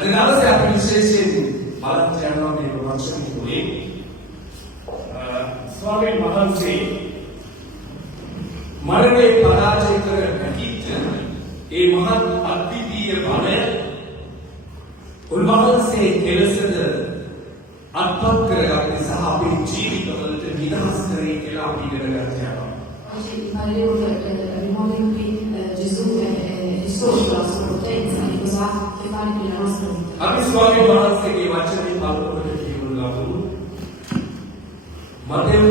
අද දවසේ අපි විශේෂයෙන් බලන්න යනවා මේ වචන තුලින් ස්වාමීන් වහන්සේ මරණය පරාජය කර නැගිට ඒ මහත් අද්විතීය බලය උන්වහන්සේ කෙලසද අත්පත් කරගන්න සහ අපේ ජීවිතවලට විනාශ කරේ කියලා අපි ඉගෙන ගන්න යනවා. Oggi parleremo del modo in cui Gesù è risorto la sua potenza e cosa ha a che fare con la nostra vita. අපි ස්වාමීන් වහන්සේගේ වචනේ බලනකොට කියනවා මතෙව්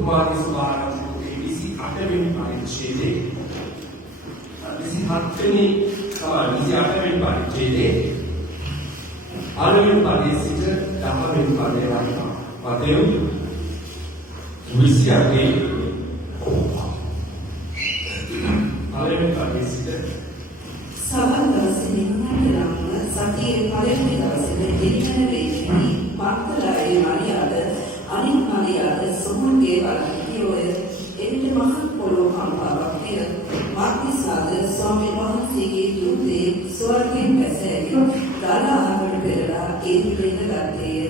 මාර්ගයේ සුභාරම්භයේ 28 වෙනි පරිච්ඡේදයේ 28 වෙනි පරිච්ඡේදයේ 9 වෙනි පදයේ සිට 10 වෙනි පදයේ වයින්නවා. මතෙව් 28 සබන් දවසේ නිමාණයම සතියේ පළවෙනි දවසේ දෙවියන් වේදී මක්කලයි මාරියාද අනිත් මාරියාද සොහොන්ගේ වලකියෝය එවිට මහත් පොළොව කම්පාවක් විය. මාර්තිසාද ස්වාමීන් වහන්සේගේ දූතේ ස්වර්ගයෙන් පැසෑරි ගලාහකට පෙරලා ඒ පිළිඳ ගත්තේය.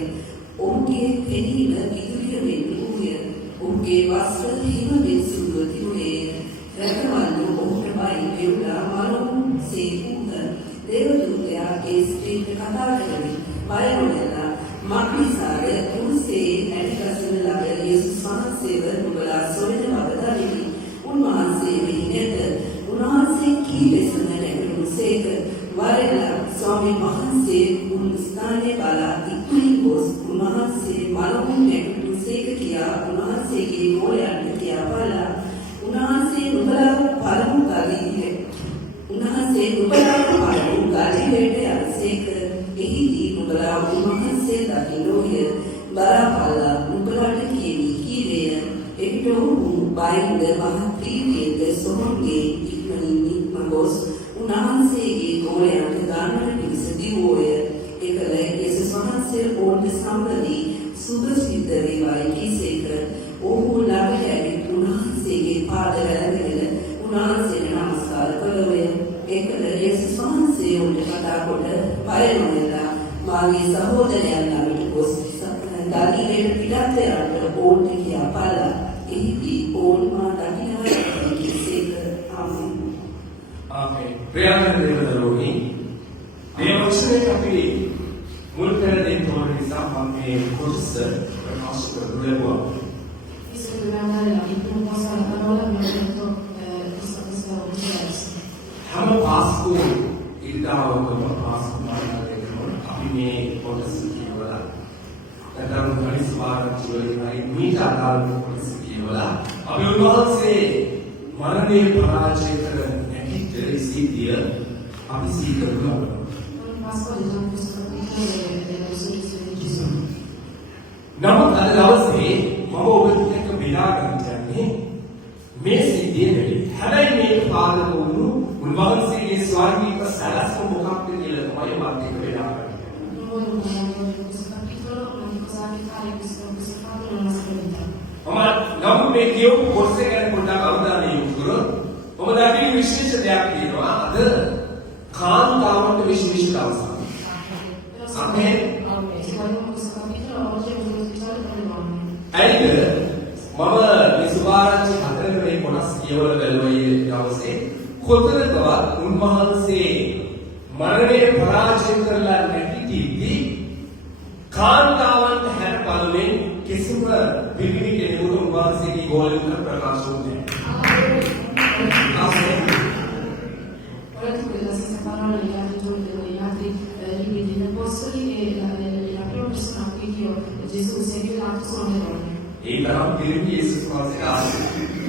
ඔවුන්ගේ පෙනීම විදුලිය මෙන් වූය. ඔවුන්ගේ වස්ත්‍ර හිම මෙන් සුදුව තිබුණේය. රැකවල්ලු ඔවුන්ට බයි පෙරුණා මලවුන් සේකුත දේවදූතයා ඒ ස්ත්‍රීට කතා කරමින් බය නොවන මක්නිසාද උන්සේ ඇටිකසන ළඟ යේසුස් වහන්සේව නුඹලා සොයන වදදරිමි. උන්වහන්සේ වෙහි නැත. උන්වහන්සේ කී ලෙසම නැගුණු සේක වරෙන ස්වාමීන් වහන්සේ උන් ස්ථානයේ බලා ඉක්මනින් ගොස් උන්වහන්සේ මලවුන් නැගුණු සේක කියා උන්වහන්සේගේ මෝලයන්ට කියා බලා උන්වහන්සේ නුඹලා පළමු ගාලිලයට යසේක එහිදී නුඹලා උන්වහන්සේ දකින්නෝය බරපල්ලා නුඹලාට කීවේය එවිට උන් බයින්ද මහ ප්‍රීතියද සොහොන්ගේ ඉක්මනින් ගොස් උන්වහන්සේගේ ගෝලයන්ට දානට පිවිස දිවෝය එකල යේසුස් වහන්සේ ඕන්ට සම්බන්ධී සුදු සිද්ධ වේවායි කීසේක ඔහු ළඟට ඇවිත් උන්වහන්සේගේ පාද වැළඳගෙන උන්වහන්සේට නමස්කාර කළෝය. ඒකද යේසුස් වහන්සේ උන්ට කතා කොට බය නොවෙලා මාගේ සහෝදරයන් ළඟට ගොස් ගාලිලයට පිටත් යන්න ඕන්ට කියා පාලා එහිදී ඕන් මා දකින්නවා කීසේක ආමෙන්. ආමෙන්. ප්‍රියයන් දෙවියනි මේ වචනේ අපි මුල් පෙර දෙන්න ඕන නිසා මම මේ කොටස ප්‍රකාශ කරනවා. Visto che dobbiamo dare la prima cosa alla parola, abbiamo detto questa diversa. හැම පාස්කු ඉරිදාවකම පාස්කු මානකේකම අපි මේ කොටස කියවලා නැත්නම් හරිස් වාරච්චි වලින්යි මීට අදාළ කොටස කියවලා අපි උන්වහන්සේ මරණය පරාජය කර නැගිට සිටිය අපි සීකර කරනවා. Con Pasqua diciamo questo capitolo della risurrezione di Gesù. නමුත් අද දවසේ මම ඔබට එක්ක බෙදා ගන්න යන්නේ මේ සිද්ධිය නෙවෙයි. හැබැයි මේක පාදක වුණු උන්වහන්සේගේ ස්වර්ගීය සලස්ම මොකක්ද කියලා තමයි මම එක්ක බෙදා ගන්නේ. Non voglio parlare di questo capitolo, ma di cosa ha a che fare questo fatto nella nostra vita. මම මේ කියපු කොටස ගැන පොඩ්ඩක් අවධානය යොමු කරොත් ඔබ දකින විශේෂ දෙයක් තියෙනවා. අද කාන්තාවන්ට විශේෂ දවසක්. Amen. Se guardiamo questo capitolo, oggi è un giorno speciale per le donne. ඇයිද මම විසුවාරච්චි හතරේ කොටස් කියවල බැලුවේ දවසේ කොතනකවත් උන්වහන්සේ මරණය පරාජය කරලා නැගිටිද්දී කාන්තාවන්ට හැරපල්ලෙන් කිසිම පිළිවි කෙනෙකුට උන්වහන්සේගේ ගෝලෙක ප්‍රකාශ වුණේ නැහැ. Ora tu la stessa parola negli altri giorni negli altri libri degli apostoli e la prima persona a cui Gesù si è rivelato sono le donne. ඒ තරම් පිළිවි යේසුස් වහන්සේට ආශිර්වාද.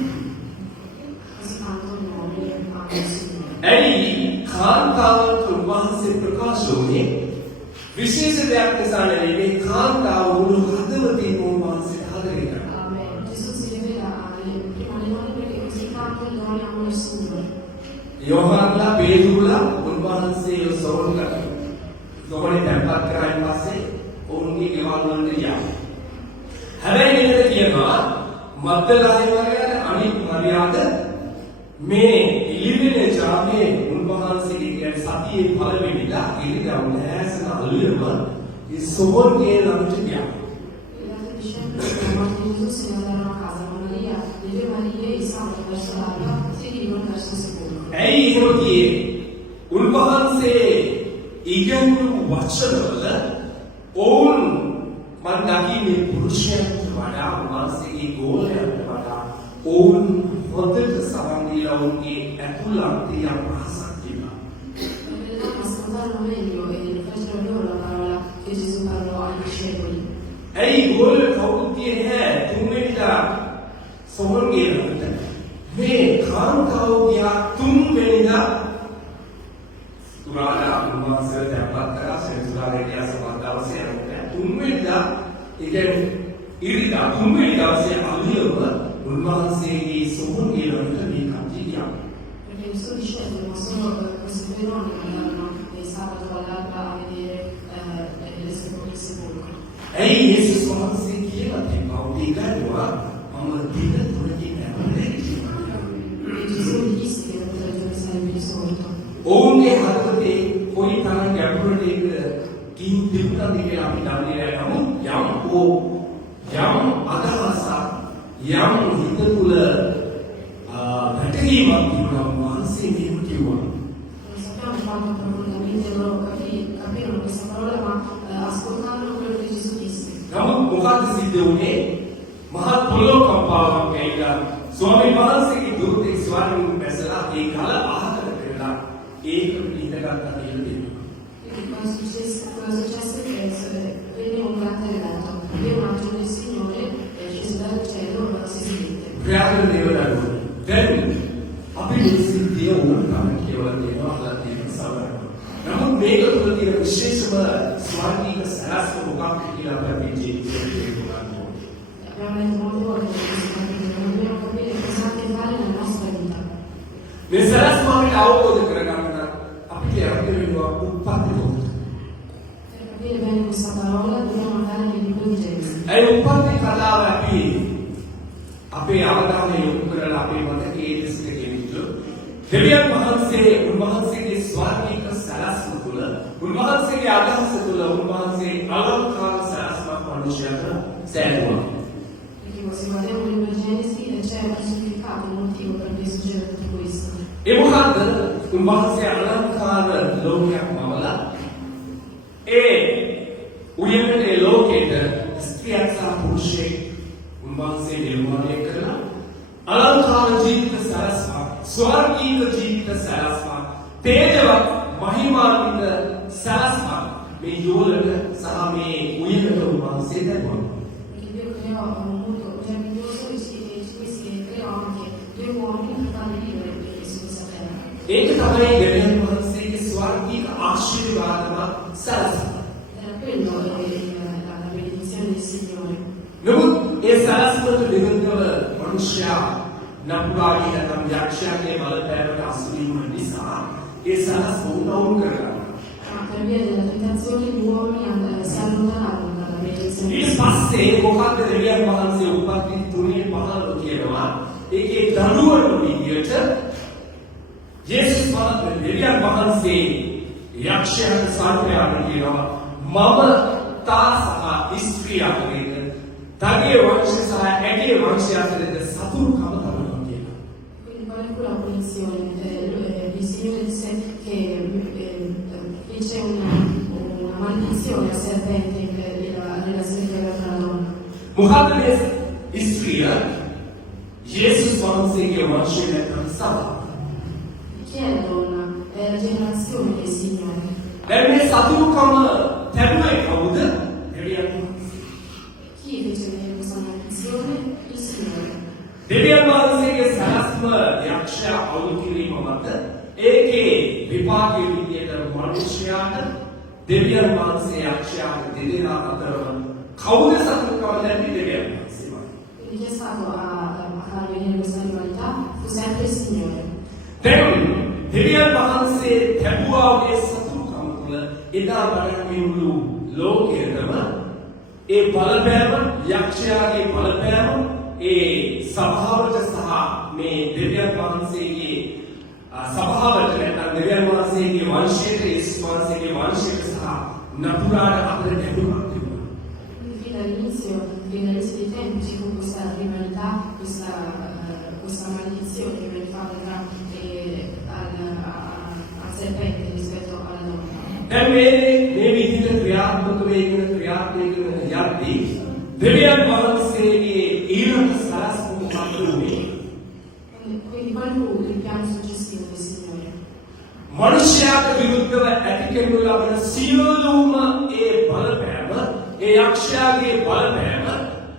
Così tanto l'uomo ama il Signore. ඇයි කාන්තාවන්ට උන්වහන්සේ ප්‍රකාශ වුණේ විශේෂ දෙයක් නිසා නෙවෙයි මේ කාන්තාව වුණු හදවතින් උන්වහන්සේ හදගෙන. Amen. Gesù si rivela prima alle donne perché così tanto le donne amano il Signore. යෝහන්ලා පේතුරුලා උන්වහන්සේ සෝන්කට සෝනේ tempත් කරායින් පස්සේ ඔවුන්ගේ ගෙවල් වලට ගියා. හැබැයි මෙතන කියනවා මග්දලායි වගේ අනිත් මරියාද මේ ඉලිවෙන ජාතියේ උන්වහන්සේගේ කියන්නේ සතියේ පළවෙනිදා ඉරිදා උදෑසන අලුයම ඒ සෝන්ගේ ළඟට ගියා. E l'altro dicembre, la morte di Gesù se ne andarono a casa, ma Maria, le due Marie e i santi verso l'alba si dirigono verso il sepolcro. ඇයි එහෙම කියේ? උන්වහන්සේ ඉගෙනු වචනවල ඕන් මන් දකින්නේ පුරුෂයන්ට වඩා උන්වහන්සේගේ ගෝලයන්ට වඩා ඕන් හොඳට සමන් දීලා ඔවුන්ගේ ඇතුළන්තිය ප්‍රහසක් තිබා. Ma ascoltarono meglio e fecero loro la parola che Gesù parlò ai discepoli. ඇයි ගෝල කවුරුත් කියන්නේ නැහැ තුන්වෙනිදා සොහොන්ගේ ළඟට මේ කාන්තාව ගියා තුන්වෙනිදා තුරාලා උන්වහන්සේ දැම්පත් කරා සෙන්සුරාගේ ගියා සමන් දවසේ යනවා තුන්වෙනිදා ඒ කියන්නේ ඉරිදා තුන්වෙනිදා දවසේ අලුයම උන්වහන්සේගේ සොහොන්ගේ ළඟට මේ කන්ති ගියා. Perché il suo discepolo, ma solo questi due donne che andavano sabato all'alba a vedere il sepolcro. ඇයි යේසුස් වහන්සේ කියලා තිබ්බා උදේකනවා මම දින තුනකින් නැවතේ කියලා. E Gesù gli disse che non poteva risalire di solito. ඔවුන්ගේ හදවතේ කොයි තරම් ගැඹුරට ඒක කින් තිබුණාද කියලා අපි දන්නේ නැහැ. නමුත් යම් අදහසක් යම් හිත තුළ පැටලීමක් තිබුණා වහන්සේ මෙහෙම කිව්වා. Non sappiamo quanto profondamente loro capirono questa parola, ma ascoltarono quello che Gesù disse. නමුත් මොකද සිද්ධ වුනේ? මහත් පොළොව කම්පාවක් ඇවිල්ලා ස්වාමීන් වහන්සේගේ දූතෙක් ස්වර්ගයෙන් බැසලා ඒ ගල අහකට පෙරලා ඒක පිටගත්තා කියලා දෙනවා. Quindi cosa successe che venne un grande evento. Dio un angelo del Signore scese dal cielo e si spinte. ප්‍රාර්ථනා දේවදරුවෝ. දැන් අපි මේ සිද්ධිය උනකම කියලා දෙනවා අල්ලා තියෙන සවරන. නමුත් මේක තුළ තියෙන විශේෂම ස්වර්ගීය සලස්ව මොකක්ද කියලා අපි ජීවිතේ කියනවා. Abbiamo letto molte volte questo capitolo, ma dobbiamo capire cosa ha a che fare nella nostra vita. මේ සලස්ව අපිට අවබෝධ කරගන්න අපිට යන්න වෙනවා උප්පත්ති පොත. Per capire bene questa parola dobbiamo andare nel libro di Genesi. ඒ උප්පත්ති කතාව අපි අපේ අවධානය යොමු කරලා අපේ මතකයේ දෙසට ගෙනිච්චු. දෙවියන් වහන්සේ උන්වහන්සේගේ ස්වර්ගීය සලස්ව තුළ උන්වහන්සේගේ අදහස තුළ උන්වහන්සේ අලංකාර සලස්වක් මනුෂ්‍යයන්ට සෑදුවා. Perché se guardiamo il libro di Genesi c'è un significato, un motivo per cui succede tutto questo. ඒ මොකද්ද? උන්වහන්සේ අලංකාර ලෝකයක් මවලා ඒ උයනේ ලෝකෙට ස්ත්‍රියක් සහ පුරුෂයෙක් උන්වහන්සේ නිර්මාණය කරලා අලංකාර ජීවිත සලස්වක් ස්වර්ගීය ජීවිත සලස්වක් තේජවත් මහිමාන්විත සලස්වක් මේ යෝලට සහ මේ උයනට උන්වහන්සේ දැක්වුවා. Perché Dio creò un mondo meraviglioso e si creò anche due uomini per farli vivere su questa terra. ඒක තමයි දෙවියන් වහන්සේගේ ස්වර්ගීය ආශිර්වාදමත් සලස්ව. Era quello la benedizione del Signore. නමුත් ඒ සලස්වකට විරුද්ධව මනුෂ්‍යයා නපුරාගේ නැත්නම් යක්ෂයාගේ බලපෑමට අසු වීම නිසා ඒ සලස්ව උණවුන් කරගන්නවා. Ma per via della tentazione gli uomini si allontanarono dalla benedizione. ඊට පස්සේ මොකක්ද දෙවියන් වහන්සේ උපත්ති තුනේ පහළ කියනවා. ඒකේ දරුවන විදියට යේසුස් වහන්සේ දෙවියන් වහන්සේ යක්ෂයාට සාන්ත්‍රාණ කියනවා. මම තා සහ ස්ත්‍රිය අතරේ තගේ වංශය සහ ඇගේ වංශය අතරේ සතුරුකම තමයි කියලා. Quindi qual fu la punizione? Il Signore disse che fece una maledizione al serpente nella relazione che aveva con la donna. මොකද මේ ස්ත්‍රිය යේසුස් වහන්සේගේ වංශය නැත්නම් සබ. Chi è la donna? È la generazione del Signore. දැන් මේ සතුරුකම ලැබුණේ කවුද? දෙවියන් වහන්සේ. Chi fece venire questa maledizione? Il Signore. දෙවියන් වහන්සේගේ සලස්ම යක්ෂයා අවුල් කිරීම මත ඒකේ විපාකයේ විදියට මනුෂ්‍යයාට දෙවියන් වහන්සේ යක්ෂයාට දෙදෙනා අතරම කවුද සතුරුකම නැති දෙවියන් වහන්සේමයි. Quindi chi è stato a far venire questa rivalità fu sempre il Signore. දැන් දෙවියන් වහන්සේ ලැබුවා වූ සතුරුකම තුළ එදා බලමින්ලු ලෝකයේම ඒ බලපෑම යක්ෂයාගේ බලපෑම ඒ සභාවට සහ මේ දෙවියන් වහන්සේගේ සභාවට නැත්නම් දෙවියන් වහන්සේගේ වංශයට යේසුස් වහන්සේගේ වංශයට සහ නපුරාට අතර ගැටුමක් තිබුණා. Quindi fin dall'inizio, fin dall'inizio dei tempi c'è questa rivalità, questa maledizione che viene fatta al serpente rispetto alla donna. දැන් මේ විදිහට ක්‍රියාත්මක වෙගෙන යද්දී දෙවියන් වහන්සේගේ ඊළඟ සලස්ම මොකක්ද වුනේ? Quindi qual fu il piano successivo del Signore? මනුෂ්‍යයාට විරුද්ධව ඇති කරනු ලබන සියලුම ඒ බලපෑම, ඒ යක්ෂයාගේ බලපෑම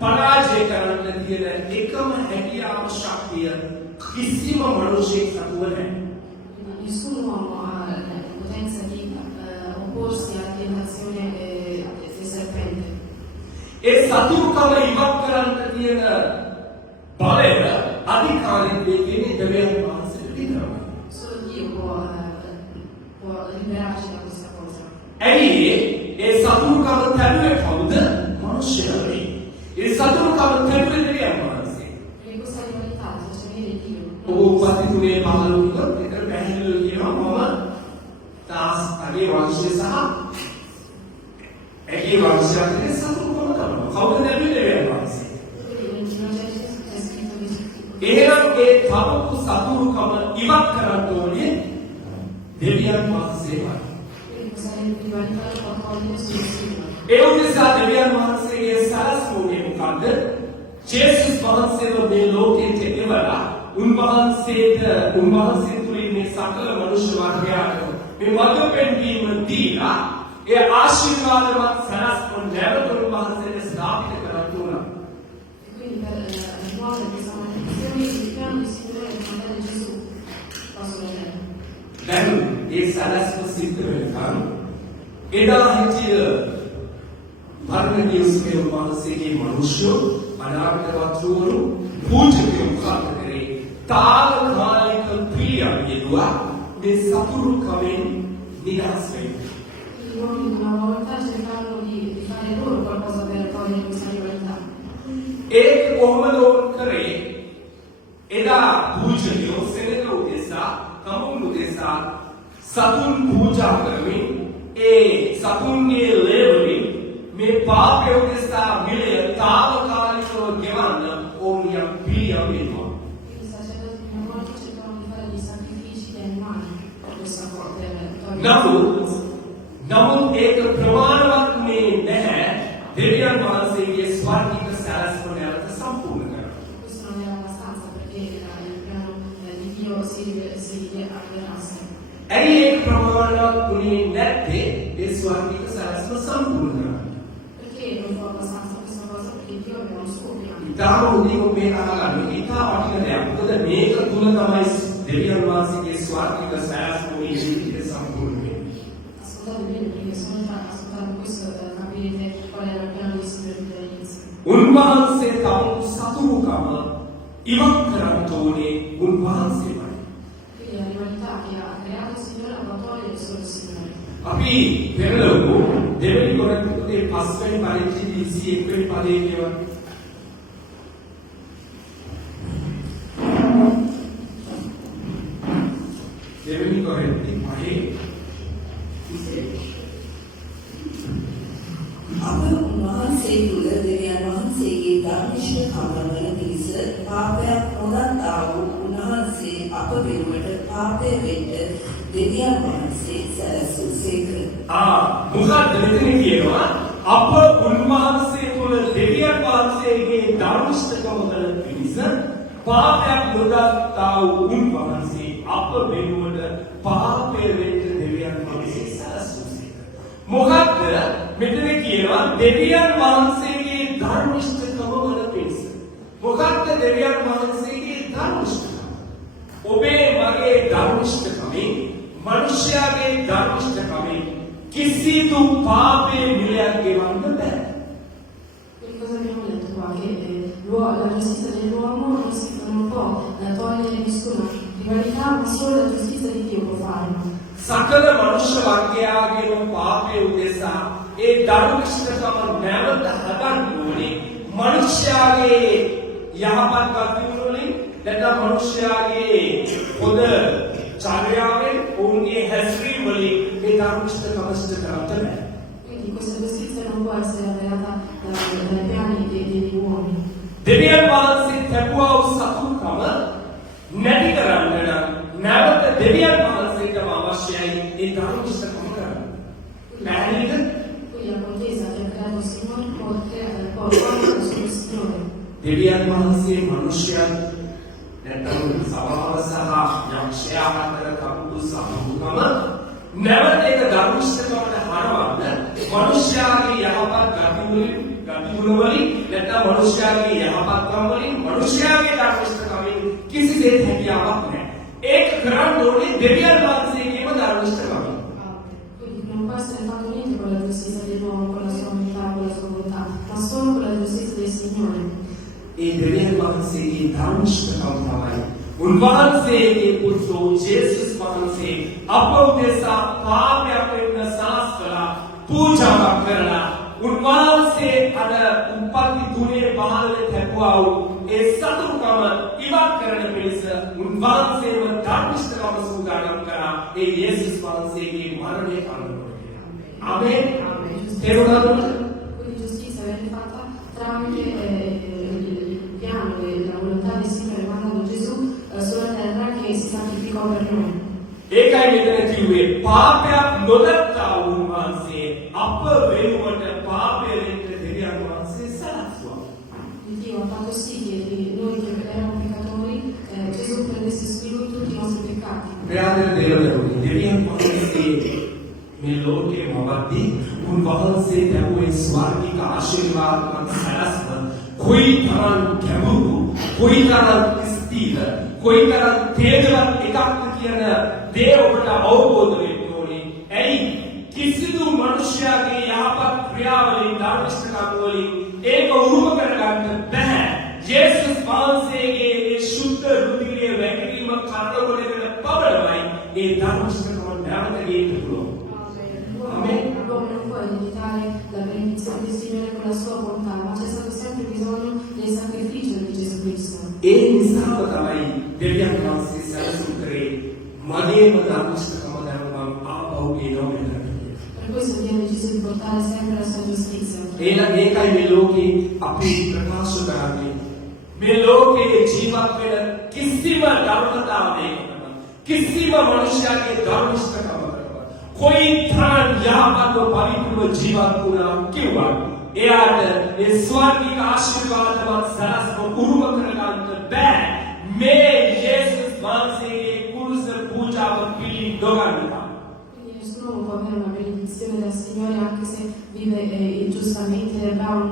පරාජය කරන්න තියෙන එකම හැකියාව ශක්තිය කිසිම මනුෂ්‍යයෙක් සතුව නැහැ. Nessun uomo ha la potenza di opporsi alla tentazione del serpente. ඒ සතුරුකම ඉවත් කරන්න තියෙන බලය අධිකාරීත්වයේ තියෙන දෙවියන් වහන්සේට විතරයි. Solo Dio può liberarci da questa cosa. ඇයි ඒ සතුරුකම තැබුවේ කවුද? මනුෂ්‍යයයි. ඒ සතුරුකම තැබුවේ දෙවියන් වහන්සේ. Perché questa rivalità sostiene Dio. උපත් තුනේ පහළ වුණොත් ඒක පැහැදිලිව කියනවා මම තාස් අගේ වංශය සහ ඇගේ වංශය අතර සතුරුකම තමයි. කවුද දෙවියන් වහන්සේ? එහෙනම් ඒ තවපු සතුරුකම ඉවත් කරන්න ඕනේ දෙවියන් වහන්සේමයි. ඒ උදෙසා දෙවියන් වහන්සේගේ සලස්මුනේ මොකද්ද? ජේසුස් වහන්සේව මේ ලෝකෙට එවලා උන්වහන්සේ තුලින් මේ සකල මනුෂ්‍ය වර්ගයාට මේ වද පෙන්වීම දීලා ඒ ආශිර්වාදවත් සලස්මුන් නැවත උන්වහන්සේට ස්ථාපිත කරන්න උනා. Quindi per rimuovere questa maledizione il piano del Signore è mandare Gesù. Posso vedere? දැන් ඒ සලස්ම සිද්ධ වෙනකන් එදා හිටිය පරණියුස්ගේ වහන්සේගේ මනුෂ්‍ය අනාගතවතුරු පූජකයෝ කරේ තාවකාලික ක්‍රියා යෙදුවා මේ සතුරුකමෙන් නිදහස් වෙන්න. Gli uomini una volta cercavano di fare loro qualcosa per togliere questa rivalità. ඒක කොහොමද වුන් කරේ? එදා පූජකයෝ සෙනඟ උදෙසා කමුන් උදෙසා සතුන් පූජා කරමින් ඒ සතුන්ගේ ලේවලින් මේ පාපය උදෙසා මිලය තාවකාලිකව ගෙවන්න ඕනියම් පිළියම් වෙනවා. Quindi i sacerdoti una volta cercavano di fare dei sacrifici di animali per questa cosa, per togliere නමුත් ඒක ප්‍රමාණවත් මේ නැහැ දෙවියන් වහන්සේගේ ස්වර්ගික සැලැස්ම නැවත සම්පූර්ණ කරන්න. questo non era abbastanza perché il piano di Dio si avverasse. ඇයි ඒක ප්‍රමාණවත් වුණේ නැත්තේ ඒ ස්වර්ගික සැලැස්ම සම්පූර්ණ කරන්න? Perché non fu abbastanza questa cosa? Perché Dio aveva un suo piano. ඉතාම උදේ මේ අහගන්න ඉතා වටින දෙයක්. මොකද මේක තුල තමයි දෙවියන් වහන්සේගේ ස්වර්ගික සැලැස්ම මේ ජීවිතය සම්පූර්ණ වෙන්නේ. Ascoltate bene perché se non ascoltate questo capirete qual era il piano del Signore dall'inizio. උන්වහන්සේ තම සතුරුකම ඉවත් කරන්න ඕනේ උන්වහන්සේමයි. Quindi la rivalità che ha creato il Signore la può togliere solo il Signore. අපි පෙරලමු දෙවෙනි කොරින්ථයේ 5 වෙනි පරිච්ඡේදයේ 21 වෙනි පදයේ කියවන දෙවෙනි කොරින්ථයේ 5 අප උන්වහන්සේ තුළ දෙවියන් වහන්සේගේ ධර්මිෂ්ඨකම වන පිණිස පාපයක් නොදන්නා වූ උන්වහන්සේ අප වෙනුවට පාපය වෙන්න දෙවියන් වහන්සේ සැලසුසේක. මොකක්ද මෙතන කියනවා අප උන්වහන්සේ තුළ දෙවියන් වහන්සේගේ ධර්මිෂ්ඨකම වන පිණිස පාපයක් නොදන්නා වූ උන්වහන්සේ අප වෙනුවට පාපය වෙන්න දෙවියන් වහන්සේ සැලසුසේක. මොකක්ද මෙතන කියනවා දෙවියන් වහන්සේගේ ධර්මිෂ්ඨකම වන පිණිස. මොකක්ද දෙවියන් වහන්සේගේ ධර්මිෂ්ඨකම? ඔබේ මගේ ධර්මිෂ්ඨකමෙන් මනුෂ්‍යයාගේ ධර්මිෂ්ඨකමෙන් කිසිදු පාපේ මිලයක් ගෙවන්න බෑ. Quindi cosa abbiamo detto qua? Che la giustizia dell'uomo non può togliere nessuna rivalità, ma solo la giustizia di Dio può farlo. සකල මනුෂ්‍ය වර්ගයාගේම පාපය උදෙසා ඒ ධර්මිෂ්ඨකම නැවත හදන්න ඕනේ මනුෂ්‍යයාගේ යහපත් කටයුතු වලින් නැත්නම් මනුෂ්‍යයාගේ පොද චර්යාවෙන් ඔවුන්ගේ හැසිරීම වලින් මේ ධර්මිෂ්ඨකම සිදු කරන්න බෑ. Quindi questa giustizia non può essere avverata dai piani degli uomini. දෙවියන් වහන්සේ තැබුවා වූ සතුටුකම නැති කරන්න නම් නැවත දෙවියන් වහන්සේටම අවශ්‍යයි ඒ ධර්මිෂ්ඨකම කරන්න. පැහැදිලිද? Quindi la contesa che ha creato il Signore può fare sul Signore. දෙවියන් වහන්සේ මිනිසයන් නැත්නම් සමාව සහ යක්ෂයා අතර කපුටු සමුකම නැවත ඒක ධර්මිෂ්ඨකමට හරවන්න මිනිසයාගේ යහපත් ගතිගුණ වලින් නැත්නම් මිනිසයාගේ යහපත්කම් වලින් මිනිසයාගේ ධර්මිෂ්ඨකමින් කිසිසේත් හැකියාවක් නැහැ. ඒක කරන්න ඕනේ දෙවියන් වහන්සේගේම ධර්මිෂ්ඨකම. Quindi non può essere fatto niente con la giustizia dell'uomo, con la sua umanità, con la sua volontà, ma solo con la giustizia del Signore. ඒ දෙවියන් වහන්සේගේ ධර්මිෂ්ඨකම තමයි උන්වහන්සේගේ පුත්‍රෝ ජේසුස් වහන්සේ අප උදෙසා පාපයක් වෙන්න සාස් කළා පූජාවක් කරලා උන්වහන්සේ අර උප්පත්ති තුනේ පහළ තැබුවා වූ ඒ සතුටුකම ඉවත් කරන පිණිස උන්වහන්සේව ධර්මිෂ්ඨකම සූදානම් කරා ඒ ජේසුස් වහන්සේගේ මරණය කරනකොට. ආමේන්. තේරුණාද? Quindi giustizia viene fatta tramite il piano e la volontà del Signore mandando Gesù sulla terra che si sacrificò per noi. ඒකයි මෙතන කිව්වේ පාපයක් නොදත්තා වූ උන්වහන්සේ අප වෙනුවට පාපය වෙන්න දෙවියන් වහන්සේ සලස්වා. Dio ha fatto sì che noi che eravamo peccatori, Gesù prendesse su di lui tutti i nostri peccati. ප්‍රයාදන දේවදරුනි දෙවියන් වහන්සේ මේ ලෝකයේ මොකක්ද උන්වහන්සේ ලැබුවේ ස්වර්ගික ආශිර්වාදමත් සලස්ව කොයිතරම් ගැඹුරු කොයිතරම් ස්ථීර කොයිතරම් තේජවත් එකක්ද කියන දේ ඔබට අවබෝධ වෙන්න ඕනේ. ඇයි කිසිදු මනුෂ්‍යයාගේ යහපත් ක්‍රියාවලින් ධර්මිෂ්ඨකම් වලින් ඒක උරුම කරගන්න බෑ. ජේසුස් වහන්සේගේ ඒ ශුද්ධ රුධිරයේ වැගීම කරනකොටගෙන පවරමයි ඒ ධර්මිෂ්ඨකම නැවත ගේන්න පුළුවන්. Amen. L'uomo non può imitare la benedizione del Signore con la sua volontà, ma c'è stato sempre bisogno del sacrificio di Gesù Cristo. ඒ නිසාම තමයි දෙවියන් වහන්සේ සැලසුම් කරේ මගේම ධර්මිෂ්ඨකම දැනුම් ආපහු ගෙනව මෙතන. Per questo Dio ha deciso di portare sempre la sua giustizia. ඒකයි මේ ලෝකේ අපි ප්‍රකාශ කරන්නේ. මේ ලෝකයේ ජීවත් වෙන කිසිම ධර්මතාවයක කිසිම මනුෂ්‍යයාගේ ධර්මිෂ්ඨකම कोई තරම් යහපත්ව පරිපූර්ණ ජීවත් වුණා කිව්වා. එයාට ඒ ස්වර්ගික ආශිර්වාදවත් සලස්ව උරුම කරගන්න බෑ. මේ යේසුස් වහන්සේගේ කුරුස පූජාව පිළි නොගන්නවා. Quindi nessuno può avere una benedizione dal Signore anche se vive giustamente e bravo,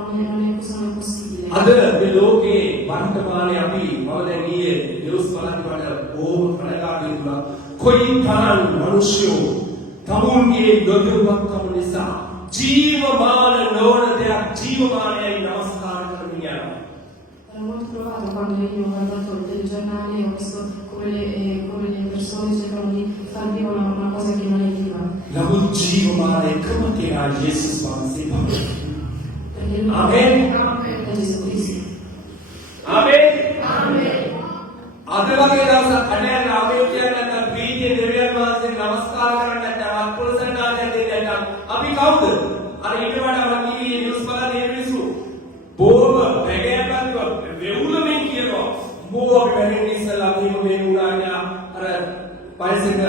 questo non è possibile. අද මේ ලෝකේ වර්තමානයේ අපි මම දැන් ඊයේ නිවුස් බලනකොට ඕම කනගාටු වෙනවා. කොයි තරම් මිනිස්සු තමුන්ගේ නොදැනුවත්කම නිසා ජීවමාන නොවන දෙයක් ජීවමානයයි නමස්කාර කරමින් යනවා. Ero molto provato quando io ho guardato il telegiornale e ho visto come le persone cercano di far viva una cosa che non è viva. නමුත් ජීවමාන එකම කෙනා යේසුස් වහන්සේ පමණයි. Perché lui Amen. è Gesù Cristo. ආමේන්. Amen. අද වගේ දවසක් අනේ ආමේන් කියන්නේ නැත්නම් ප්‍රීතිය දෙවියන් වහන්සේ නමස්කාර කරන්න නැත්නම් අත්පුරුෂනාදයෙන් දෙන්න නැත්නම් අපි කවුද? අර ඊට වඩා වගේ නිවුස් බලන ඒ මිනිස්සු බොහොම වැගෑපත්ව වෙවුලමින් කියනවා. බෝ අපි වැඩි ඉස්සලා මෙහෙම මේ උනා냐 අර පයිසෙක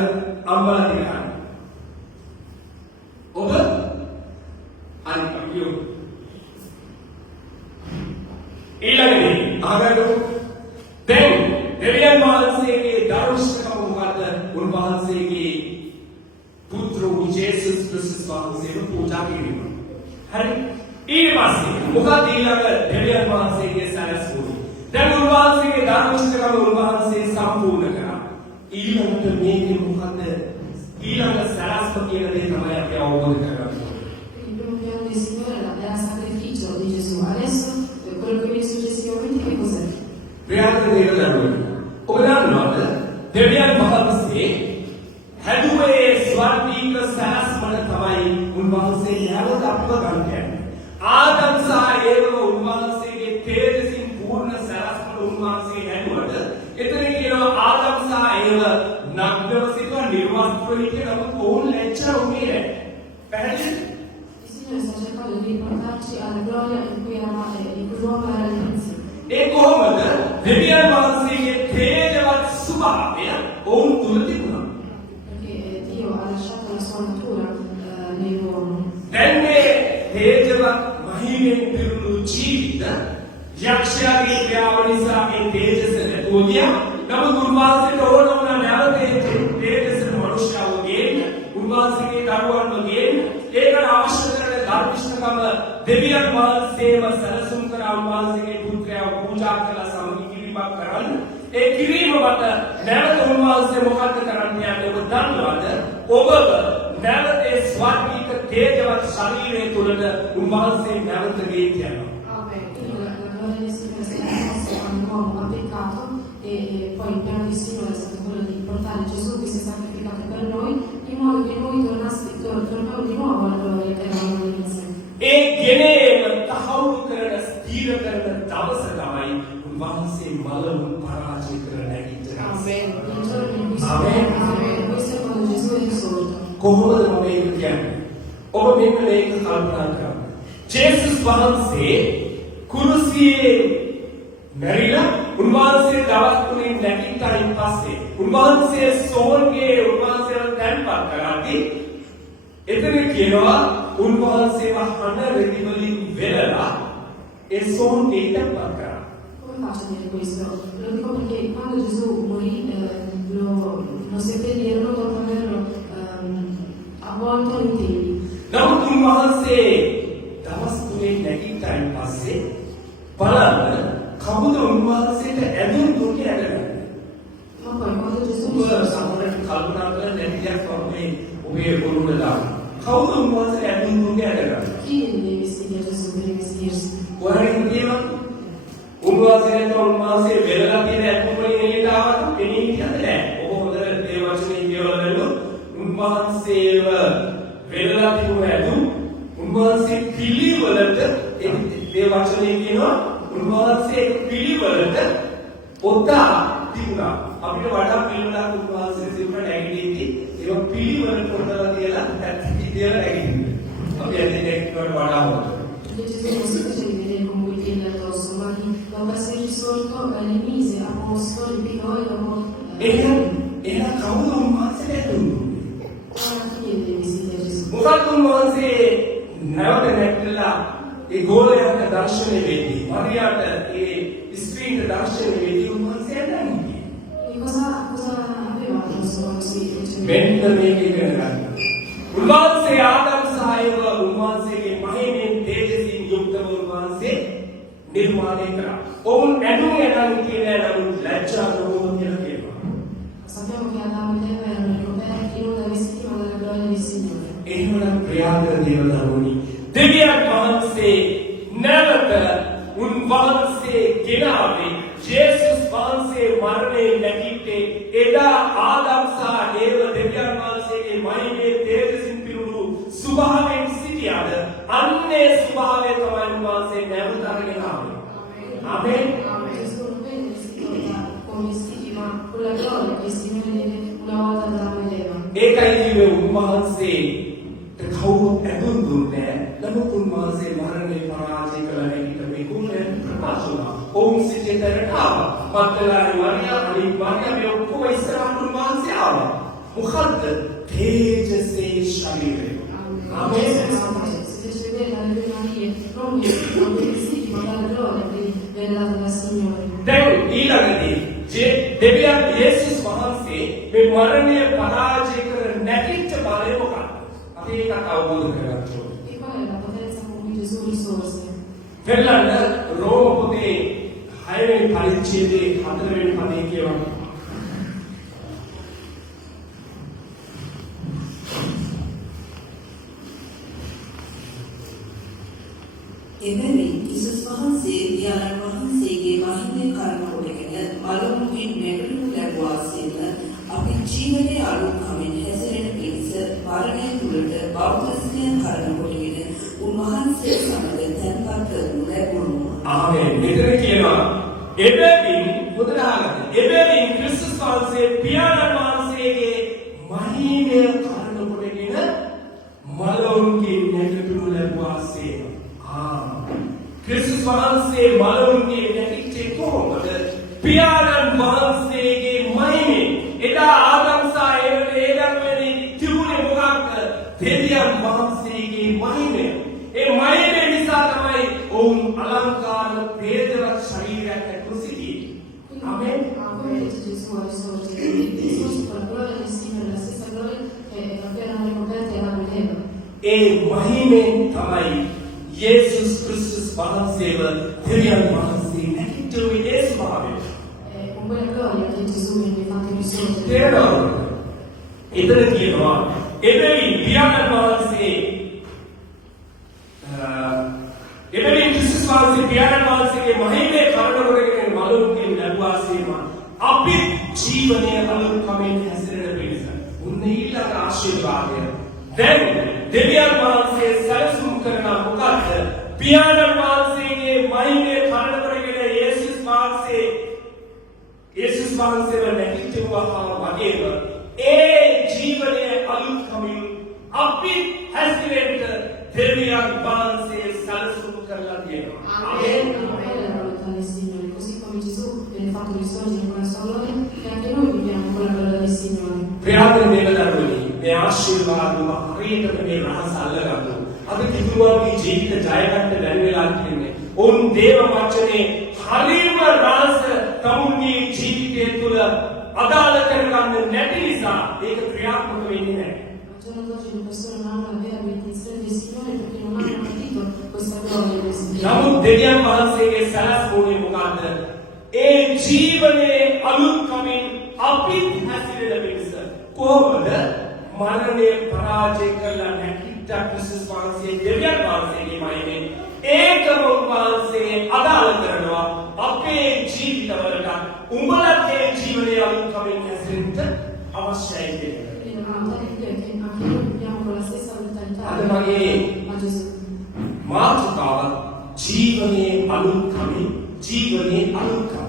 අම්මලා දිහා. ඔබ අනිත් අපියෝ ඊළඟදී අහගන්නකො දැන් දෙවියන් වහන්සේගේ ධර්මිෂ්ඨකම මොකද්ද? උන්වහන්සේගේ පුත්‍ර වූ ජේසුස් ක්‍රිස්තුස් වහන්සේව පූජා කිරීම. හරි? ඊට පස්සේ මොකද ඊළඟ දෙවියන් වහන්සේගේ සැලසුම? දැන් උන්වහන්සේගේ ධර්මිෂ්ඨකම උන්වහන්සේ සම්පූර්ණ කරා. ඊළඟට මේකේ මොකද්ද? ඊළඟ සැලසුම කියන දේ තමයි අපි අවබෝධ කරගන්න. Il primo piano del Signore era il sacrificio di Gesù. Adesso quello che viene successivamente che cos'è? ප්‍රයාස දේවදරුවෝ ඔබ දන්නවද දෙවියන් වහන්සේ හැදුවේ ස්වර්ගීය සැලැස්මට තමයි උන්වහන්සේ නැවත අපව ගන්නේ. ආදම් සහ ඒව උන්වහන්සේගේ තේජසින් පූර්ණ සැලැස්මට උන්වහන්සේ හැදුවට එතන කියනවා ආදම් සහ ඒව නග්නව වස්තුව හිටිය නමුත් ඔවුන් ලැජ්ජා වුණේ නැහැ. පැහැදිලිද? Il Signore sta cercando di riportarci alla gloria in cui l'uomo era all'inizio. ඒ කොහොමද? දෙවියන් වහන්සේගේ තේජවත් ස්වභාවය ඔවුන් තුල තිබුණා. Perché Dio ha lasciato la sua natura nell'uomo. දැන් මේ තේජවත් මහිමෙන් පිරුණු ජීවිත යක්ෂයාගේ ක්‍රියාව නිසා ඒ තේජස නැතුව ගියා. නමුත් උන්වහන්සේට ඕන වුණා නැවත ඒ තේජස මනුෂ්‍යව ගේන්න, උන්වහන්සේගේ දරුවන්ව ගේන්න. ඒකට අවශ්‍ය කරන ධර්මිෂ්ඨකම දෙවියන් වහන්සේම සැලසුම් කරා උන්වහන්සේගේ පුත්‍රයාව පූජා කළ සමගි කිරීමක් කරන්න. ඒ කිරීම මත නැවත උන්වහන්සේ මොකද කරන්න යන්නේ ඔබ දන්නවද? ඔබ නැවත ඒ ස්වර්ගීය තේජවත් ශරීරය තුළට උන්වහන්සේ නැවත ගේ කියනවා. Quindi la gloria del Signore è stata posta quando l'uomo ha peccato e poi il piano del Signore è stato quello di portare Gesù che si è sacrificato per noi, in modo che noi torniamo di nuovo alla gloria che eravamo all'inizio. ඒ ගෙනේම තහවුරු කරන ස්ථීර කරන දවස තමයි උන්වහන්සේ මලවුන් පරාජය කර නැගිට දවස. Il giorno in cui si Amen. Questo è quando Gesù è risorto. කොහොමද මම ඒක කියන්නේ? ඔබ මෙන්න මේක කල්පනා කරන්න. ජේසුස් වහන්සේ කුරුසියේ මැරිලා උන්වහන්සේ දවස් 3 නැගිට්ටයින් පස්සේ උන්වහන්සේ සෝන්ගේ උන්වහන්සේව තැන්පත් කරාදී එතන කියනවා උන්වහන්සේව හඬ රෙදි වලින් වෙලලා ඒ සෝන්ගේ තැන්පත් කරා. Come faccio a dire questo? Lo dico perché quando Gesù morì lo seppellirono dopo averlo avvolto in teli. නමුත් උන්වහන්සේ දවස් 3 නැගිට්ටයින් පස්සේ බලන්න කවුද උන්වහන්සේට ඇඳුම් දුන්නේ ඇදගන්නේ? Ma poi quando Gesù ඔබ සමහරවිට කල්පනා කරලා නැතිවක් වගේ ඔබේ ඔළුවට දාන්න. කවුද උන්වහන්සේට ඇඳුම් දුන්නේ ඇදගන්නේ? chi deve vestire Gesù per vestirsi? ඔයාලට කියනවා උන්වහන්සේට උන්වහන්සේ වෙලලා තියෙන ඇඳුම් වලින් එළියට ආවද? එන්නේ හිටියද නැහැ. ඔබ හොඳට ඒ වචනේ කියවලා බලන්න. උන්වහන්සේව වෙලලා තිබුණ ඇඳුම් උන්වහන්සේ පිළිවෙලට ඒ වචනේ කියනවා උන්වහන්සේ පිළිවෙලට ඔතා තිබුණා. අපිට වඩා පිළිවෙලක් උන්වහන්සේ තිබුණ නැගිටිද්දී ඒක පිළිවෙලට ඔතලා තියලා ඇත්තටම තියලා නැගිටින්නේ. අපි ඇත්තට ඒකට වඩා හොඳ. Perché Gesù non si fece vedere con quei piedi addosso, ma dopo essere risorto le mise a posto, li piegò e dopo... එහෙනම් කවුද උන්වහන්සේට ඇඳුම් දුන්නේ? Ora chi deve vestire Gesù? මොකක්ද උන්වහන්සේ නැවත නැගිටලා ඒ ගෝලයාට දර්ශනය වෙදී මරියාට ඒ ස්ත්‍රීන්ට දර්ශනය වෙදී උන්වහන්සේ ඇඳන්නේ. E cosa aveva addosso quando si fece vedere? මෙන්න මේක ඉගෙන ගන්න. උන්වහන්සේ ආදම් සහයව උන්වහන්සේගේ මහිමෙන් තේජසින් යුක්තව උන්වහන්සේ නිර්මාණය කරා. ඔවුන් ඇඳුම් ඇඳන් කියන්නේ නමුත් ලැජ්ජා නොවුව කියලා කියනවා. Sappiamo che Adamo e Eva erano ricoperti non da vestiti ma dalla gloria del Signore. එහෙමනම් ප්‍රියාදර දේවදරුවනි දෙවියන් වහන්සේ නැවත උන්වහන්සේ ගෙනාවේ ජේසුස් වහන්සේ මරණයෙන් නැගිට්ටේ එදා ආදම් සහ ඒව දෙවියන් වහන්සේගේ මහිමේ තේජසින් පිරුණු ස්වභාවයෙන් සිටියාද අන්නේ ස්වභාවය තමයි උන්වහන්සේ නැවත අරගෙන ආවේ. ආමේන්. Gesù non venne vestito come vestiti ma con la gloria che il Signore diede una volta ad Adamo ed Eva. ඒකයි කිව්වේ උන්වහන්සේ කවුරුත් ඇඳුම් දුන්නේ නමුත් උන්වහන්සේ මරණය පරාජය කළ හැකිට මේකුනේ ප්‍රකාශ වුණා. ඔවුන් සිටිතරට ආවා. මග්දලන මරියා අනිත් මරියා මේ ඔක්කොම ඉස්සරහට උන්වහන්සේ ආවා. මොකද්ද? තේජසේ ශරීරය. ආමේන්. Si fece vedere alle due Marie non come vestiti ma dalla gloria che venne data dal Signore. දැන් ඊළඟදී දෙවියන් යේසුස් වහන්සේ මේ මරණය පරාජය කර නැගිට බලය මොකක්ද? අපි ඒකට අවබෝධ කරගන්න ඕනේ. E qual è la potenza con cui Gesù risorse? වෙලන්න රෝම පොතේ 6 වෙනි පරිච්ඡේදයේ 4 වෙනි පදේ කියවනවා. එබැවින් ඉසුස් වහන්සේ පියාණන් වහන්සේගේ මහිමේ කර්ම කොටගෙන මලමුකින් මෙඩළු ලැබුවාසේම අපි ජීවිතයේ අලුත්කමින් හැසිරෙන පිණිස මරණය තුළට බෞද්ධස්නය කර්ම කොටගෙන උන්වහන්සේ සමග තැන්පත් කරනු ලැබුණු. ආමේන්. මෙතන කියනවා එබැවින් බුදුරජාණන් එබැවින් ක්‍රිස්තුස් වහන්සේ පියාණන් වහන්සේගේ මහිමේ ක්‍රිස්තුස් වහන්සේ මලවුන්ගේ නැගිට්ටේ කොහොමද? පියාණන් වහන්සේගේ මහිමේ. එදා ආදම් සහ ඒවැ වෙලේ තිබුණේ මොකක්ද? දෙවියන් වහන්සේගේ මහිමය. ඒ මහිමය නිසා තමයි ඔවුන් අලංකාර වේදවත් ශරීරයක් ඇතුළු සිටියේ. Amen. Come Gesù ha risorto, Gesù per la gloria del Signore, la stessa gloria che appena ricordate la vedeva. ඒ මහිමෙන් තමයි යේසුස් ක්‍රිස්තුස් වහන්සේව දෙවියන් වහන්සේ නැගිටුවේ ඒ ස්වභාවය. Con quella gloria che Gesù viene fatto risorgere. තේරෙනවද? එතන කියනවා එබැවින් පියාණන් වහන්සේ එබැවින් ක්‍රිස්තුස් වහන්සේ පියාණන් වහන්සේගේ මහිමේ කරනවරගෙන මලුන්ගෙන් ලැබුවාසේම අපි ජීවනයේ අලුත්කමින් හැසිරෙන පිණිස උන්නේ ඊළඟ ආශිර්වාදය. දැන් දෙවියන් වහන්සේ සැලසුම් කරන මොකක්ද? පියාණන් වහන්සේගේ මහිමේ කරනවරගෙන යේසුස් වහන්සේව නැගිටුවා වගේම ඒ ජීවනයේ අලුත්කමින් අපි හැසිරෙන්න දෙවියන් වහන්සේ සැලසුම් කරලා තියෙනවා. Amen. Amen. La volontà del Signore. Così come Gesù viene fatto risorgere con la sua gloria, e anche noi viviamo con la gloria del Signore. ප්‍රයාණ දේවදරුවනි, මේ ආශිර්වාදම හරියටම මේ රහස අල්ලගන්න. අපි කිතුමාගේ ජීවිත ජය ගන්න බැරි වෙලා ඉන්නේ. උන් දේව වචනේ හරියම රහස තමුන්ගේ ජීවිතය තුළ අදාළ කරගන්න නැති නිසා ඒක ක්‍රියාත්මක වෙන්නේ නැහැ. Al giorno d'oggi le persone non hanno la vera benedizione del Signore perché non hanno capito questa gloria del Signore. නමුත් දෙවියන් වහන්සේගේ සැලැස්මේ මොකද්ද? ඒ ජීවනයේ අලුත්කමින් අපි හැසිරෙන පිණිස කොහොමද මරණය පරාජය කරලා නැගිට්ට ක්‍රිස්තුස් වහන්සේ දෙවියන් වහන්සේගේ මහිමෙන් ඒකම වහන්සේ අදාළ කරනවා අපේ ජීවිතවලට උඹලගේ ජීවනයේ අලුත්කමින් හැසිරෙන්න අවශ්‍යයි කියලා. Quindi la volontà di Dio è che anche noi viviamo con la stessa mentalità Ad magari- a Gesù. මාතෘකාව ජීවනයේ අලුත්කමින් ජීවනයේ අලුත්කම.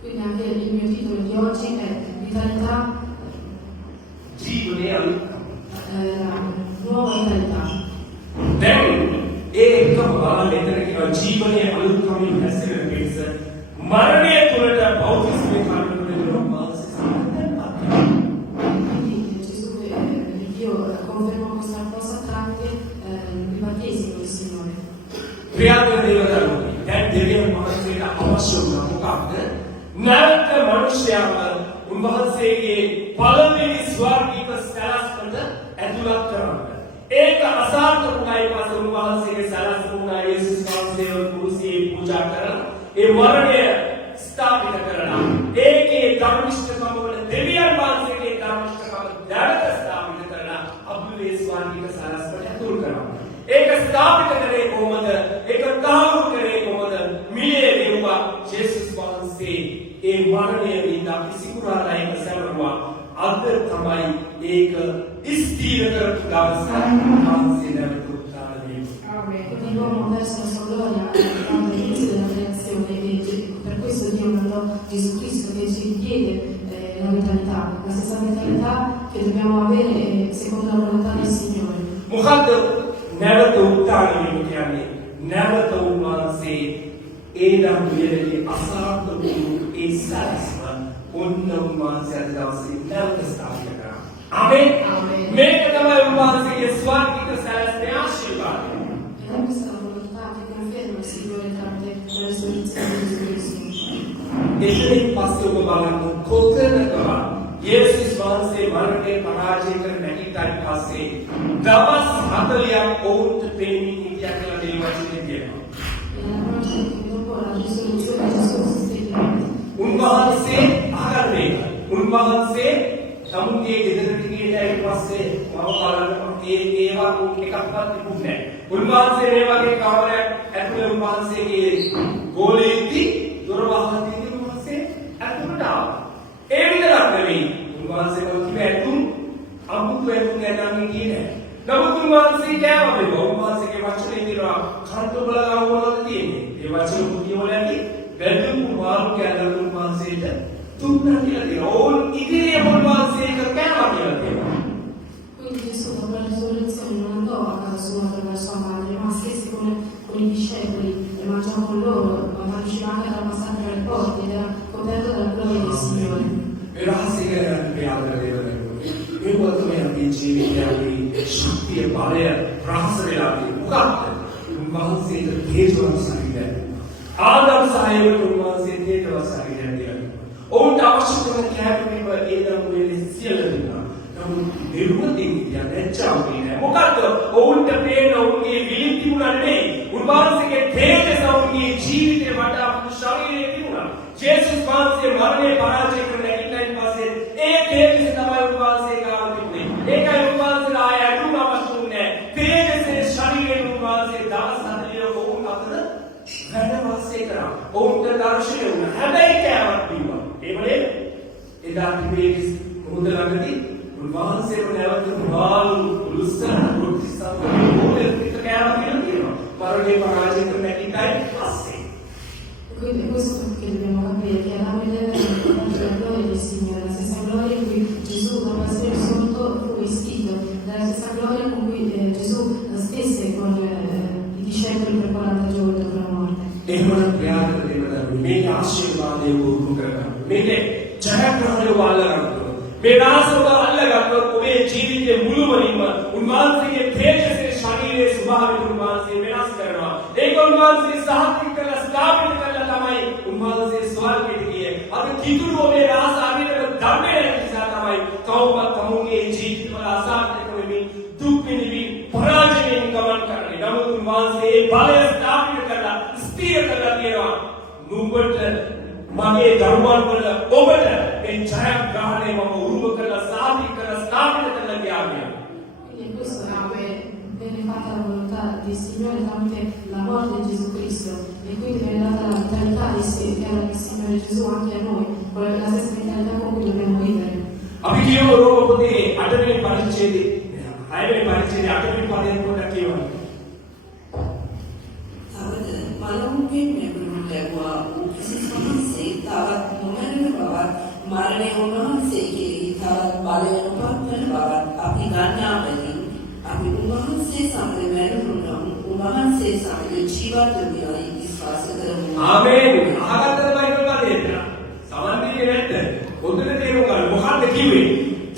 Quindi anche il mio titolo di oggi è Vitalità, ජීවනයේ අලුත්කම. nuova vitalità. දැන් ඒකම බලන්න එතන කියන ජීවනයේ අලුත්කමින් හැසිරෙන පිණිස මරණය තුළට බෞද්ධ කාර්යවල මානසික සම්බන්ධයක්. Quindi Gesù, Dio confermò questa cosa tramite il battesimo del Signore. ප්‍රියතම දේවදරුවනි, දැන් දෙවියන් වහන්සේට අවශ්‍ය වුණ මොකක්ද? නැවත මනුෂ්‍යයව උන්වහන්සේගේ පළවෙනි ස්වර්ගීය සැලැස්මට ඇතුළත් කරන්න. ඒක අසාර්ථකයි පස්සේ උන්වහන්සේගේ සැලැස්ම යේසුස් වහන්සේව කුරුසියේ පූජා කරලා ඒ මරණය ස්ථාපිත කරලා ඒකේ ධර්මිෂ්ඨකම වල දෙවියන් වහන්සේගේ ධර්මිෂ්ඨකම දැනට ස්ථාපිත කරලා අපේ ස්වර්ගීය සැලැස්මට ඇතුල් කරනවා. ඒක ස්ථාපිත කරේ කොහොමද? ඒක තහවුරු කරේ කොහොමද? මිලේ දෙවුවා යේසුස් වහන්සේ ඒ මරණය වින්දා කිසිකුරාලා ඒක සැලකුවා. අද තමයි ඒක ස්ථීර කරපු දවස වහන්සේ නැවත උත්සාහ දෙන්නේ. Quindi l'uomo verso la sua gloria quando l'inizio della creazione e per questo Dio mandò Gesù Cristo che ci chiede la vitalità, la stessa vitalità che dobbiamo avere secondo la volontà del Signore. මොකද්ද නැවත උත්සාහ වීම කියන්නේ? නැවත උන්වහන්සේ ඒ නම් වියලේ අසාර්ථක වූ ඒ සැලැස්ම ඔන්න උන්වහන්සේ අද දවසේ නැවත ස්ථාපිත කරා. ආමේන්. මේක තමයි උන්වහන්සේගේ ස්වර්ගීය සැලැස්මේ ආශිර්වාදය. Ed è questa la volontà che conferma il Signore tramite la risurrezione di Gesù Cristo. එතනින් පස්සේ ඔබ බලන්න කොතනකවත් යේසුස් වහන්සේ මරණය පරාජය කර නැගිට්ටාට පස්සේ දවස් 40ක් ඔවුන්ට පෙනී හිටියා කියලා මේ වචනේ කියනවා. E la croce che dopo la risurrezione di Gesù Cristo උන්වහන්සේ ආගන්නේ උන්වහන්සේ තමුන්ගේ ගෙදරට ගිහිල්ලා ඊට පස්සේ මම බලන්න ඒවා එකක්වත් තිබුණේ නැහැ. උන්වහන්සේ මේ වගේ කාමරයක් ඇතුලේ උන්වහන්සේගේ ගෝලෙද්දි දොර වහලා තියෙන උන්වහන්සේ ඇතුලට ආවා. ඒ විතරක් නෙවෙයි උන්වහන්සේ කිව්ව ඇතුම් අමුතු ඇතුම් යනවා කියන්නේ. නමුත් උන්වහන්සේ කෑවා උන්වහන්සේගේ වචනේ දිනවා කන්ත බලලා වුණාද තියෙන්නේ. ඒ වචන කියවල ඇති වැදුම් මාරු කැලල උන්වහන්සේට තුන්නා කියලා දෙනවා. ඕන් ඉදිරියේ උන්වහන්සේක කෑවා කියලා දෙනවා. Quindi Gesù dopo la risurrezione non andò a casa sua attraverso la madre, ma stesse con i discepoli e mangiò ශක්තිය බලය ප්‍රහස වෙලා තියෙනවා. උන්වහන්සේට තේජවත් ශරීරයක්. ආදම් සහයවට උන්වහන්සේ තේජවත් ශරීරයක් දෙනවා. ඔවුන්ට අවශ්‍ය කරන කැපීම ඒ දරුවේ සියල්ල දෙනවා. නමුත් නිර්වතින් යැච්චාවේ නෑ. මොකද ඔවුන්ට පේන ඔවුන්ගේ විලින් තිබුණා නෙමෙයි. උන්වහන්සේගේ තේජස ඔවුන්ගේ ජීවිතේ වඩා පුදු ශරීරයේ තිබුණා. ජේසුස් වහන්සේ මරණය පරාජය කරන නැගිටින් පස්සේ ඒ තේජස තමයි උන්වහන්සේ ගාව තිබුණේ. ඒකයි උන්වහන්සේලා ආය අඩුම අවශ්‍ය නෑ. තේජසේ ශරීරයෙන් උන්වහන්සේ දවස් 40 ඔවුන් අතර වැඩ වාසය කරා. ඔවුන්ට දර්ශනය වුණා. හැබැයි කෑමක් දීවා. ඒ වගේ එදා තිබේස් මොහොත ළඟදී උන්වහන්සේව නැවත මාළු උල්සන ප්‍රතිසම්පන්න මොලේ පිට කෑමක් තියෙනවා. මරණය පරාජය කරන නැගිටින් පස්සේ Quindi questo che dobbiamo capire che la gloria del Signore, la stessa gloria in cui Gesù dopo essere risorto fu vestito, la stessa gloria con cui Gesù stesse con i discepoli per 40 giorni dopo la morte. එහෙමනම් ප්‍රයාස දෙන්න මේ ආශිර්වාදයේ වුරුදු කරගන්න. මේක ජයග්‍රහණය වලගන්න. මේ නාසව අල්ලගන්න ඔබේ ජීවිතේ මුළුමනින්ම උන්වහන්සේගේ තේජසේ ශරීරයේ ස්වභාවය උන්වහන්සේ වෙනස් කරනවා. ඒක උන්වහන්සේ සාහිත්‍ය කරලා ස්ථාපිත කරලා තමයි උන්වහන්සේ ස්වර්ගයට ගියේ. අද කිතුරු ඔබේ රාස අනිකට ධර්මයේ නිසා තමයි කවුරුත් තමුන්ගේ ජීවිතවල අසාර්ථක වෙමින් දුක් විඳිමින් පරාජයෙන් ගමන් කරන්නේ. නමුත් උන්වහන්සේ බලය ස්ථාපිත කරලා ස්ථිර කරලා තියෙනවා. නුඹට මගේ දරුවන් වල ඔබට මේ ජයග්‍රහණය මම උරුම කරලා සාධි කරලා ස්ථාපිත කරලා ගියා. Quindi questo viene fatta la volontà del Signore tramite la morte di Gesù Cristo e quindi viene data la vitalità del Signore Gesù anche a noi, con la stessa vitalità con cui dobbiamo vivere. අපි කියමු රෝමපොතේ 8 වෙනි පරිච්ඡේදයේ 6 වෙනි පරිච්ඡේදයේ 8 වෙනි පදයෙන් පොඩ්ඩක් කියවන්න. තවද මලමුගෙන් ලැබුණු ලැබුවා කිසිස් වහන්සේ තවත් නොමැරෙන බවත් මරණය උන්වහන්සේ කෙරෙහි තවත් බලය නොපත්වන බවත් අපි ගන්නා බැවින් අපි උන්වහන්සේ සමග මැරුණු නම් උන්වහන්සේ සමග ජීවත් වෙමි විශ්වාස කරමු. ආමේන්. ආගතද බයිබල් පදයට. සමන්දියේ නැද්ද? පොතේ තේරුම් ගන්න. මොකක්ද කිව්වේ?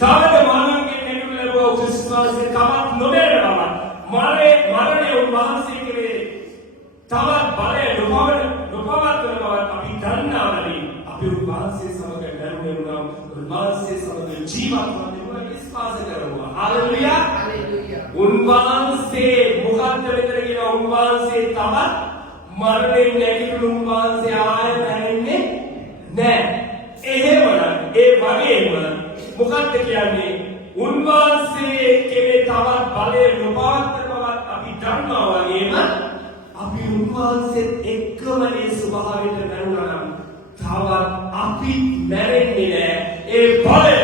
තවද මලමුගෙන් ලැබුණු ලැබුවා කිසිස් වහන්සේ තවත් නොමැරෙන බවත් මරණය උන්වහන්සේ කෙරෙහි තවත් බලය නොපවත්වන බවත් අපි දන්නා බැවින් අපි උන්වහන්සේ සමග මැරුණු නම් උන්වහන්සේ සමග ජීවත් වෙනවා විශ්වාස කරනවා. හalleluya. උන්වහන්සේ මොකක්ද වෙතර කියන උන්වහන්සේ තවත් මරණයෙන් නැගිටින උන්වහන්සේ ආයෙ මැරෙන්නේ නැහැ. එහෙමනම් ඒ වගේම මොකක්ද කියන්නේ උන්වහන්සේ කෙරේ තවත් බලය නොපවත්වන බවත් අපි දන්නවා වගේම අපි උන්වහන්සේත් එක්කම මේ ස්වභාවයට මැරුණා නම් තවත් අපි මැරෙන්නේ නැහැ. ඒ බලය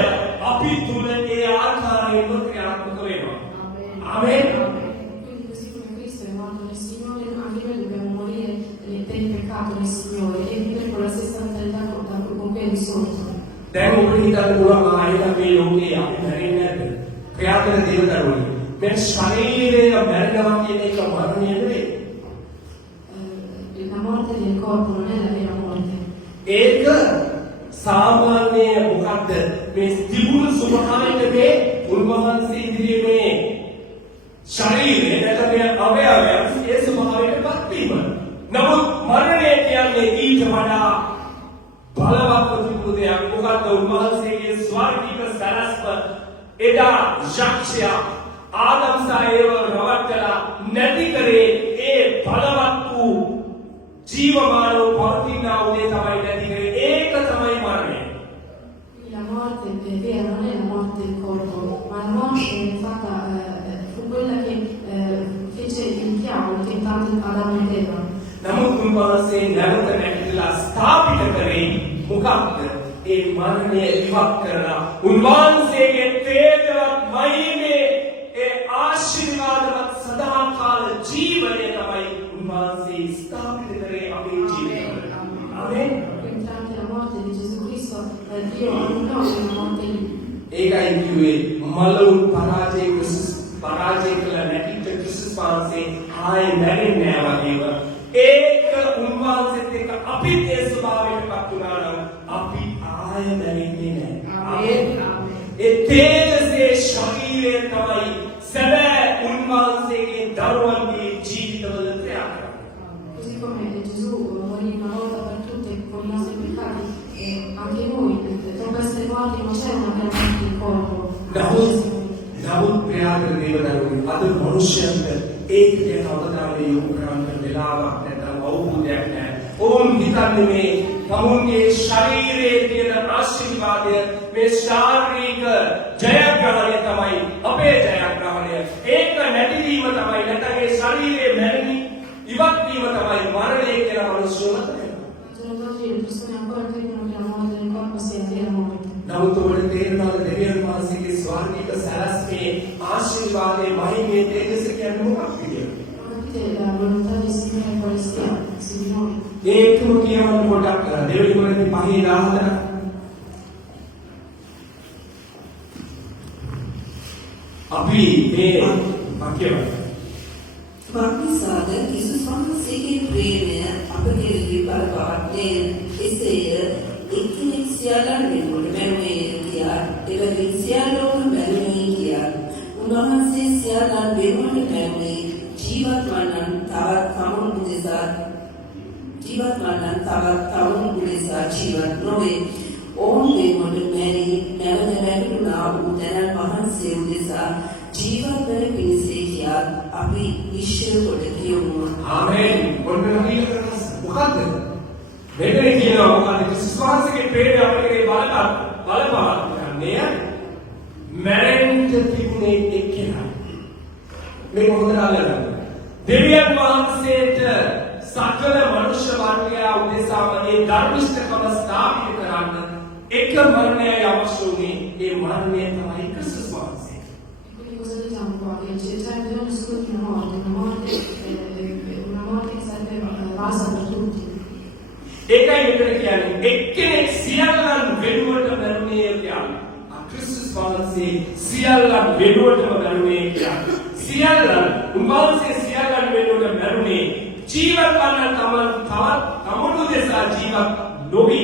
අපි තුල ඒ ආකාරයෙන්ම ක්‍රියාත්මක වෙනවා. ආමේන්. Quindi così come Cristo è morto nel Signore, anche noi dobbiamo morire per il peccato nel Signore e vivere con la stessa mentalità con cui è risorto. දැන් ඔබට හිතන්න පුළුවන් ආයෙත් මේ ලෝකේ අපි මැරෙන්නේ නැද්ද? ක්‍රියාත්මක දේවදරුවනි. මේ ශරීරය මැරෙනවා කියන එක මරණය නෙවෙයි. La morte del corpo non è la vera morte. ඒක සාමාන්‍ය මොකක්ද මේ තිබුණු ස්වභාවයේ උන්වහන්සේ ඉදිරියේ ශරීරය නැත්නම් අවයවයන් ඒ ස්වභාවයටපත් වීම. නමුත් මරණය කියන්නේ ඊට වඩා බලවත් තිබුණු දෙයක්. මොකක්ද උන්වහන්සේගේ ස්වර්ගික සරස්ව එදා යක්ෂයා ආදම් සායව රවට්ටලා නැති කරේ ඒ බලවත් වූ ජීවමානව පවතිනා උදේ තමයි නැති කරේ. ඒක තමයි මරණය. La morte vera non è la morte del corpo, ma la morte fatta fu quella che fece il diavolo tentato Adamo ed Eva. නමුත් උන්වහන්සේ නැවත නැගිටලා ස්ථාපිත කරේ මොකක්ද? ඒ මරණය ඉවත් කරලා උන්වහන්සේගේ තේජවත් මහිමේ ඒ ආශිර්වාදවත් සදාකාල ජීවනය තමයි උන්වහන්සේ ස්ථාපිත කරේ අපේ ජීවිතවල. ආමේන්. Quindi tramite la morte di Gesù Cristo Dio annullò la morte di ඒකයි කිව්වේ මලුන් පරාජය කළ නැතිට ක්‍රිස්තුස් වහන්සේ ආයෙ මැරෙන්නේ නැහැ වගේම ඒක උන්වහන්සේත් එක්ක අපිත් ඒ ස්වභාවයටපත් වුණා නම් අපි ආයෙ මැරෙන්නේ නැහැ. ආමේන්. ඒ තේජසේ ශරීරය තමයි සැබෑ අද මනුෂ්‍යයන්ට ඒක ගැන අවධානය යොමු කරන්න වෙලාවක් නැත්නම් අවබෝධයක් නැහැ. ඔවුන් හිතන්නේ මේ තමුන්ගේ ශරීරයේ තියෙන ආශිර්වාදය මේ ශාරීරික ජයග්‍රහණය තමයි අපේ ජයග්‍රහණය. ඒක නැතිවීම තමයි නැත්නම් ඒ ශරීරයේ මැරෙන ඉවත් වීම තමයි මරණය කියලා මනුෂ්‍යයෝ හිතන්නේ. නමුත් ඔබට තේරෙනවද දෙවියන් වහන්සේගේ ස්වර්ගික සැලැස්මේ ආශිර්වාදයේ මහිමේ තේජස කියන්නේ මොකක්ද කියලා? ඒකම කියවන්න පොඩක් දෙවෙනි කොරින්ති 5:14 අපි මේ කියවන්න ස්වාමීසාද යේසුස් වහන්සේගේ ප්‍රේමය අපගේ බලපෑමෙන් එසේය එක්කෙනෙක් සියල්ලන් වෙනුවට මැරුණේ කියා එවැනි සියල්ලෝම මැරුණේ කියා උන්වහන්සේ සියල්ලන් වෙනුවට මැරුණේ ජීවත් වන්නන් තවත් තමුන් උදෙසා ජීවත් නොවේ ඕන් වෙනුවට මැරි නැවත නැගුණා වූ දැනන් වහන්සේ උදෙසා ජීවත් වන පිණිසේ කියා අපි විශ්ව කොට කියමු. ආමේන්. කොන්නදී මොකද්ද? මෙතන කියනවා මොකද්ද? විශ්වාසයේ ප්‍රේරය අපේ බලපාන කරන්නේ මැරෙන්න තිබුණේ එක්කෙනා. මේ මොකද අල්ලගන්න. දෙවියන් වහන්සේට සකල මනුෂ්‍ය වර්ගය උදෙසාම මේ ධර්මිෂ්ඨකම ස්ථාපිත කරන්න එක මරණයයි අවශ්‍ය වුණේ. ඒ මරණය තමයි ක්‍රිස්තුස් වහන්සේ. Cosa diciamo qua? Che c'è bisogno solo di una morte che sarebbe basa per tutti. ඒකයි මෙතන කියන්නේ එක්කෙනෙක් සියල්ලන් වෙනුවට මැරුණේ කියන්නේ. ක්‍රිස්තුස් වහන්සේ සියල්ලන් වෙනුවටම මැරුණේ කියන්නේ. සියල්ලන් උන්වහන්සේ සියල්ලන් වෙනුවට මැරුණේ ජීවත් වන්න තමන් දෙසා ජීවත් නොවි.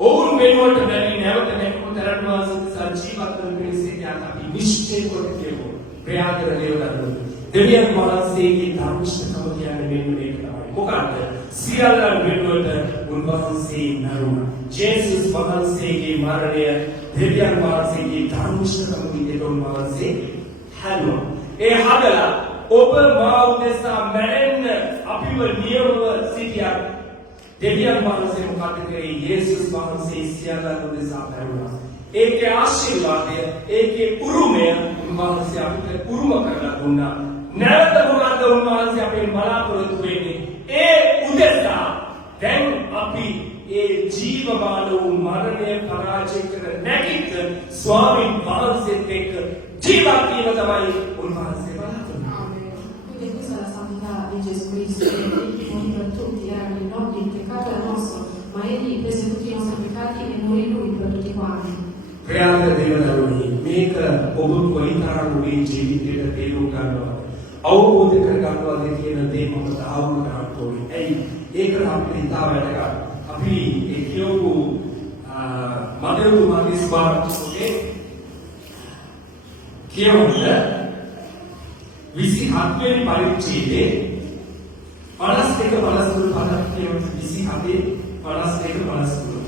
ඔවුන් වෙනුවට මැරි නැවත නැකුතරන් වහන්සේ ජීවත් වන පිණිසේ යාත් අපි නිශ්චය කොට කියමු. ප්‍රයාදර දේවදත්ත දෙවියන් වහන්සේගේ ධර්මිෂ්ඨකම කියන්නේ මෙන්න මේක තමයි. මොකක්ද? සියල්ලන් වෙනුවට උන්වහන්සේ මැරුණා. ජේසුස් වහන්සේගේ මරණය දෙවියන් වහන්සේගේ ධර්මිෂ්ඨකම විදිහට උන්වහන්සේ හැදුවා. ඒ හදලා ඔබ මා උදෙසා මැරෙන්න අපිව නියමව සිටියා. දෙවියන් වහන්සේ මොකද කරේ? යේසුස් වහන්සේ සියල්ලන් උදෙසා මැරුණා. ඒකේ ආශිර්වාදය, ඒකේ උරුමය උන්වහන්සේ අපිට උරුම කරලා දුන්නා. නැවත මොකද උන්වහන්සේ අපෙන් බලාපොරොත්තු වෙන්නේ? ඒ උදෙසා දැන් අපි ඒ ජීවමාන වූ මරණය පරාජය කර නැගිට ස්වාමීන් වහන්සේත් එක්ක ජීවත් වීම තමයි උන්වහන්සේ බලාපොරොත්තු වෙන්නේ. Quindi questa è la santità di Gesù Cristo, che morì per tutti, era non il peccato è nostro, ma egli prese tutti i nostri peccati e morì lui per tutti quanti. ප්‍රයාද දේවදරුවනි, මේක ඔබ කොයිතරම් ඔබේ ජීවිතයට තේරුම් ගන්නවද? අවබෝධ කර ගන්නවද කියන දේ මම තාවුරු කරන්න ඕනේ. ඇයි? ඒකට අපිට හිතා වැඩගන්න. අපි ඒ කියවපු මතෙව් මාර්ගස් පාඩකේ කියවන්න 27 වෙනි පරිච්ඡේදයේ 52 53 පදක් කියවන්න 27 52 53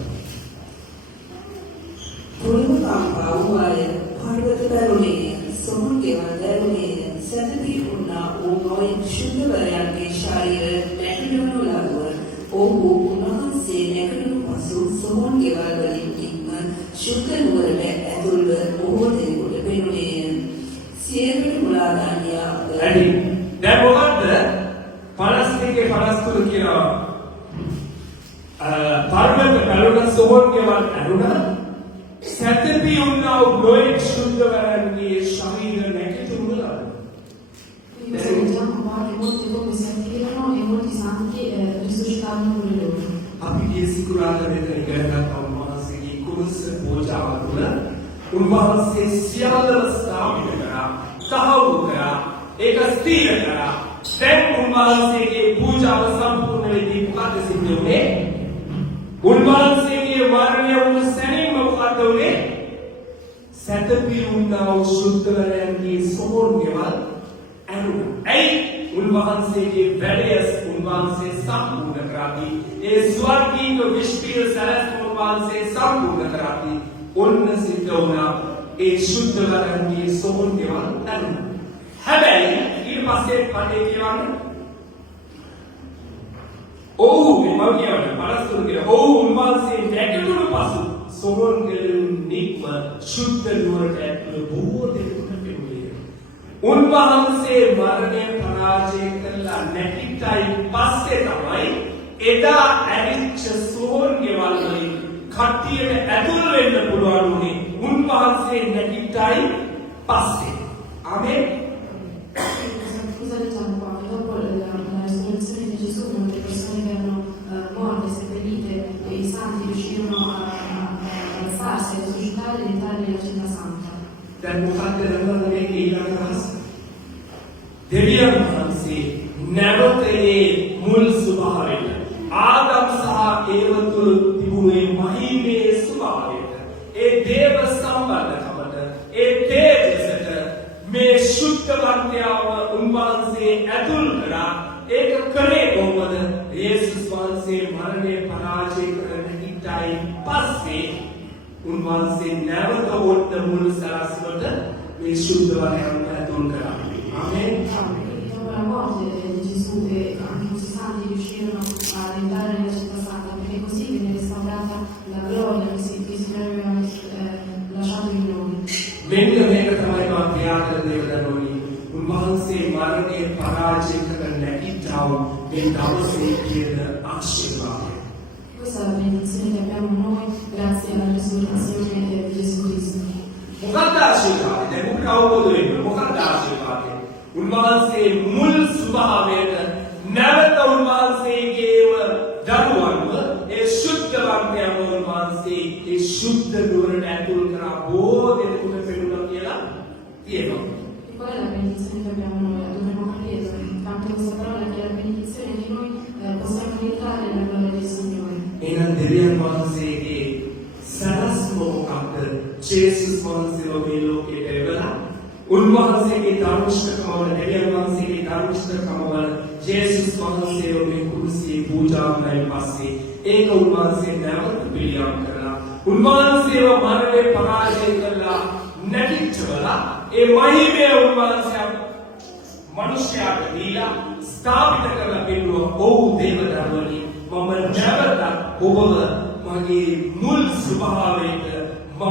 Purvakampavuaya Parvataruneya Somunkevandaruneya Satati Unna Unoy Shundavaryanke Shayira Nakadunu Laguwa Ohu Unnahanse Nakadunu Pasu Somunkevalvalin Ikma Shukkanuwarame Athulwa Ohodekuta Penuneya Siyavata Muladaniya Ready? දැන් මොකද්ද? 52 53 කියනවා. පර්වත කලුණ සෝන්කේවල් අරුණා සැතපි උන්නා නොයෙක් ශුද්ධවරන්ගේ ශරීර නැකතුමුලා. Quindi cosa diciamo qua? Che molti uomini si attivano e molti santi risuscitarono con le loro. අපි ගිය සිකුරාදා මෙතන ඉගෙන ගත්තා උන්වහන්සේගේ කුරුස පූජාව තුළ උන්වහන්සේ සියල්ලම ස්ථාපිත කරා, තහවුරු කරා, ඒක ස්ථිර කරා. දැන් උන්වහන්සේගේ පූජාව සම්පූර්ණ වෙදී මොකද සිද්ධ වුනේ? උන්වහන්සේගේ මරණය වුණ සැනින්ම මොකද වුනේ? සැතපී වුණා වූ ශුද්ධවරයන්ගේ සෝන්ගෙවල් ඇරුණා. ඇයි? උන්වහන්සේගේ වැඩයස් උන්වහන්සේ සම්පූර්ණ කරාදී. ඒ ස්වර්ගීය විශ්වීය සැලැස්ම උන්වහන්සේ සම්පූර්ණ කරාදී. ඔන්න සිද්ධ වුණා ඒ ශුද්ධ කරන්නේ සෝන් ගෙවල් අනුව. හැබැයි ඊට පස්සේ පදේ කියවන්නේ ඔව් මම කියවනේ පරස්පර කියලා. ඔව් උන්වහන්සේ නැගිටිනු පසු සෝන් ගෙලින් නික්ම ශුද්ධ නුවරට ඇතුළු බොහෝ දෙනෙකුට පෙනුනේ. උන්වහන්සේ මරණය පරාජය කළා නැගිටයි පස්සේ තමයි එදා ඇවිච්ච සෝන් ගෙවල් වලින් කට්ටියට ඇතුල් වෙන්න පුළුවන් උනේ උන්වහන්සේ නැගිටයි පස්සේ. ආමෙන්. Cosa diciamo qua? Che dopo la resurrezione di Gesù, molte persone che erano morte, seppellite, e i santi riuscirono a alzarsi, a risuscitare e entrare nella città santa. දැන් මොකක්ද කරන්නේ ඊළඟ රහස? දෙවියන් වහන්සේ නැවතේ මුල් ස්වභාවයට ආදම් සහ ඒව තුළ තිබුණේ මහිමේ ස්වභාවයට ඒ දේව සම්බන්ධකමට ඒ තේජසට මේ ශුද්ධවන්තයව උන්වහන්සේ ඇතුල් කරා. ඒක කරේ කොහොමද? යේසුස් වහන්සේ මරණය පරාජය කර නැගිටයි පස්සේ උන්වහන්සේ නැවත ඔන්න මුල් සලස්වලට මේ ශුද්ධවන්තයව ඇතුල් කරා. ආමෙන්. Dopo la morte di Gesù e anche questi santi riuscirono ad entrare nella città santa, perché così venne restaurata la gloria che si avevano lasciato in noi. මෙන්න මේක තමයි මම ප්‍රාර්ථනා දෙවදනෝනි. උන්වහන්සේ මරණය පරාජය කර නැගිට්ටා මේ දවසේ කියන ආශිර්වාදය. Questa è la benedizione che abbiamo noi grazie alla resurrezione di Gesù Cristo. මොකක්ද ආශිර්වාදය? දැන් ඔබට අවබෝධ වෙන්න මොකක්ද ආශිර්වාදය? උන්වහන්සේ මුල් ස්වභාවයට නැවත උන්වහන්සේගේම දරුවන්ව ඒ ශුද්ධවන්තයව උන්වහන්සේ ඒ ශුද්ධ නුවරට ඇතුල් කරා බොහෝ දෙනෙකුට පෙනුණා කියලා කියනවා. Qual è la benedizione che abbiamo noi? Dobbiamo capire anche questa parola che è la benedizione di noi possiamo entrare nella gloria del Signore. එහෙනම් දෙවියන් වහන්සේගේ සලස්ම මොකක්ද? ජේසුස් වහන්සේව මේ ලෝකයට එවලා උන්වහන්සේගේ ධර්මශක්තිය වල දෙවියන් වහන්සේගේ ධර්මශක්තිය වල ජේසුස් වහන්සේව මේ කුරුසියේ පූජා කරලා පස්සේ ඒක උන්වහන්සේ නැවත පිළියම් කරලා උන්වහන්සේව මරණය පරාජය කළා නැගිටවලා ඒ මහිමය උන්වහන්සේ මනුෂ්‍යයාට දීලා ස්ථාපිත කරලා පෙන්නුවා. ඔව් දේවදරුවනි මම නැවත ඔබව මගේ මුල් ස්වභාවයට මම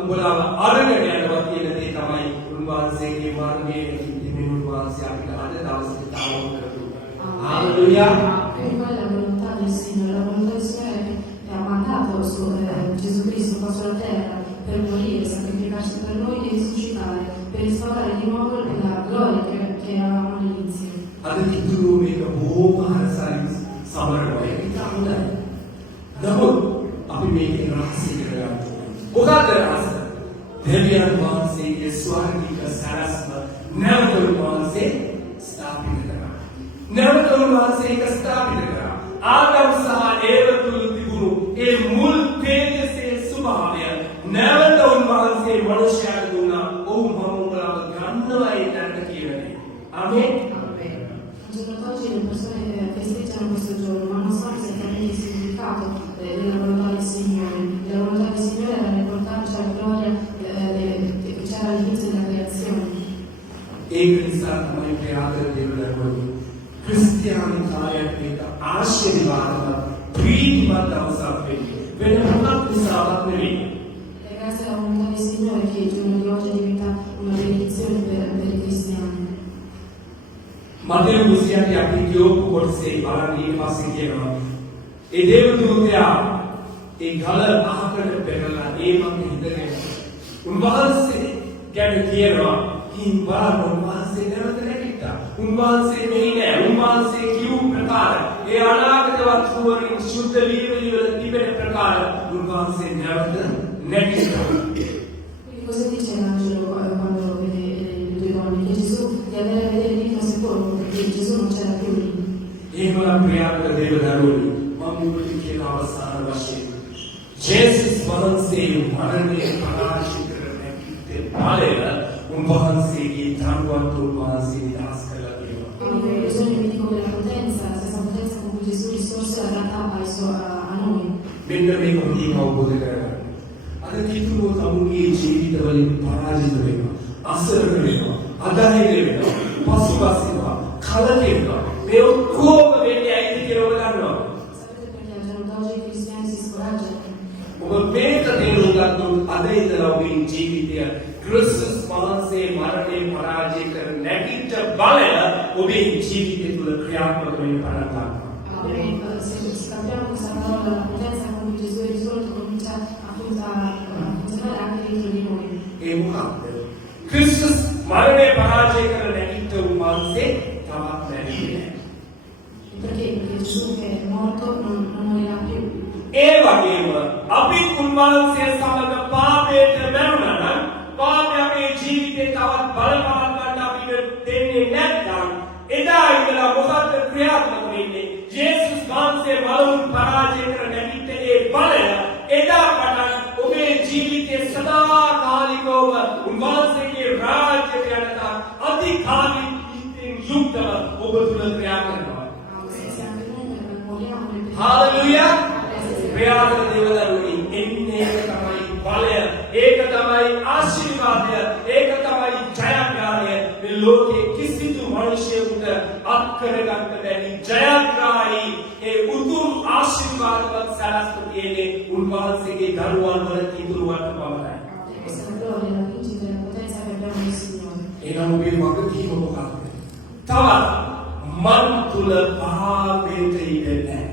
උඹලාව අරගෙන යනවා කියන දේ තමයි උන්වහන්සේගේ මරණයේ නිමිති උන්වහන්සේ අපිට අද දවසේ තාම කරදුනා. Hallelujah. E qual è la volontà del Signore? La volontà del Signore che ha mandato Gesù Cristo qua sulla terra per morire, sacrificarsi per noi e risuscitare, per restaurare di nuovo la gloria che avevamo all'inizio. අද කිතුරු මේක බොහොම හරසයි සමරනවා. ඒක තමයි. නමුත් අපි මේකේ රහසය කරගන්න ඕනේ. මොකක්ද රහස? දෙවියන් වහන්සේගේ ස්වර්ගික සරස්ම නැවත උන්වහන්සේ ස්ථාපිත කරා. නැවත උන්වහන්සේ ඒක ස්ථාපිත කරා. ආදම් සහ ඒව තුල තිබුණු ඒ මුල් තේජසේ ස්වභාවය නැවත උන්වහන්සේ මනුෂ්‍යයාට දුන්නා. ඔව් මම උඹලව ගන්නවයි දැනට කියන්නේ. ආමේන්. Al giorno d'oggi le persone festeggiano questo giorno, ma non sanno esattamente il significato della volontà del Signore. La volontà del Signore era riportarci alla gloria che c'era all'inizio della creazione. ඒක නිසා තමයි ප්‍රයාතර දෙවියන්වරුනි ක්‍රිස්තියානි කාර්යයක් එක ආශිර්වාදවත් ප්‍රීතිමත් දවසක් වෙන්නේ. වෙන මොකක් නිසාවත් නෙවෙයි. E grazie alla volontà del Signore che il giorno di oggi diventa una benedizione per i cristiani. Matthew 28 අපි කියෝප කොටසේ බලන්න ඊට පස්සේ කියනවා. ඒ දේවදූතයා ඒ ගල අහකට පෙරලා ඒ මත හිටගෙන උන්වහන්සේ ගැන කියනවා. කින් බලන්න උන්වහන්සේ නැවත නැගිට්ටා. උන්වහන්සේ මෙහි නෑ. උන්වහන්සේ කියු ප්‍රකාර ඒ අනාගත වස්තුවලින් සුද්ධ වීමලි වල තිබෙන ප්‍රකාර උන්වහන්සේ නැවත නැගිට්ටා. Quindi cosa dice l'angelo quando vede i due uomini? Che Gesù di andare a vedere lì non si può, perché Gesù non c'era più lì. එහෙමනම් ප්‍රියාකර දේවදරුවනි මම ඔබට කියන අවසාන වශයෙන් ජේසුස් වහන්සේ මරණය පරාජය කර නැගිට්ටේ බලය උන්වහන්සේගේ ධර්මවත් උන්වහන්සේ නිදහස් කරලා තියෙනවා. Quindi per bisogno vi dico che la potenza, la stessa potenza con cui Gesù risorse la realtà a noi. මෙන්න මේක හොඳින් අවබෝධ කරගන්න. අද අද කිතුරු තමුගේ ජීවිතවලින් පරාජිත වෙනවා. අසරණ වෙනවා. අධෛර්ය වෙනවා. පසුබසිනවා. කලකිරෙනවා. මේ ඔක්කොම වෙන්නේ ඇයිද කියලා ඔබ දන්නවා. Sapete perché al giorno d'oggi i cristiani si scoraggiano? ඔබ මේක තේරුම් ගත්තොත් අද ඉඳලා ඔබේ ජීවිතය ක්‍රිස්තුස් වහන්සේ මරණය පරාජය කර නැගිට බලය ඔබේ ජීවිතය තුළ ක්‍රියාත්මක වෙන්න පටන් ගන්නවා. Allora, se capiamo questa parola, la potenza con cui Gesù è risorto comincia a funzionare anche dentro di noi. ඒ මොකක්ද? ක්‍රිස්තුස් මරණය පරාජය කර නැගිට උන්වහන්සේ තවත් නැගිටින්නේ. Perché? Perché Gesù che è morto non morirà più. ඒ වගේම අපි උන්වහන්සේ සමග පාපයට මැරුණා නම් පාපය අපේ ජීවිතේ තවත් බලපෑම් ගන්න අපිට දෙන්නේ නැත්නම් එදා ඉඳලා මොකක්ද ක්‍රියාත්මක වෙන්නේ? යේසුස් වහන්සේ මරණය පරාජය කර නැගිට ඒ බලය එදා පටන් ඔබේ ජීවිතේ සදාකාලිකව උන්වහන්සේගේ රාජ්‍යයට යනකම් අධිකාරීත්වයෙන් යුක්තව ඔබ තුළ ක්‍රියා කරනවා. Se siamo venuti per moriamo nel Hallelujah! ප්‍රයාස දේවදරුනි එන්නේ ඒක තමයි බලය, ඒක තමයි ආශිර්වාදය, ඒක තමයි ජයග්‍රහණය. මේ ලෝකේ කිසිදු මිනිසෙකුට අත්කරගන්න බැරි ජයග්‍රහයි ඒ උතුම් ආශිර්වාදවත් සලස්තු කියන්නේ උන්වහන්සේගේ දරුවන් වල තිබුණාට පමණයි. questa gloria, la vincita e la potenza che abbiamo nel Signore. එනම් ඔබේ වගකීම මොකක්ද? තවත් මන් තුල පාපයට ඉඩ නැහැ.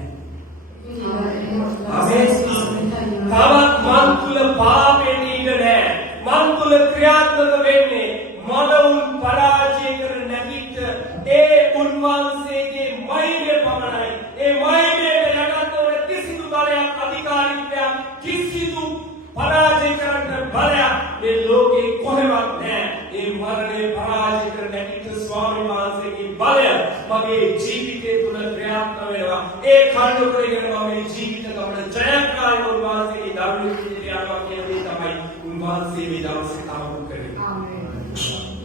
තවත් මන් තුල පාපෙට ඉඩ නැහැ. මන් තුල ක්‍රියාත්මක වෙන්නේ මනෝන් පරාජය කර නැගිට ඒ උන්වහන්සේගේ මහිමය පමණයි. ඒ මහිමයට යටත් වන කිසිදු බලයක් අධිකාරීත්වයක් කිසිදු පරාජය කරන්න බලයක් මේ ලෝකේ කොහෙවත් නැහැ. ඒ මරණය පරාජය කර නැගිට ස්වාමීන් වහන්සේගේ බලය මගේ ජීවිතය තුළ ක්‍රියාත්මක වෙනවා. ඒ කරුණ කරගෙන මම මේ ජීවිත ගමන ජයග්‍රහී උන්වහන්සේගේ දරුවෙක් විදිහට යනවා කියන දේ තමයි උන්වහන්සේ මේ දවසේ තාවු කරන්නේ. Amen.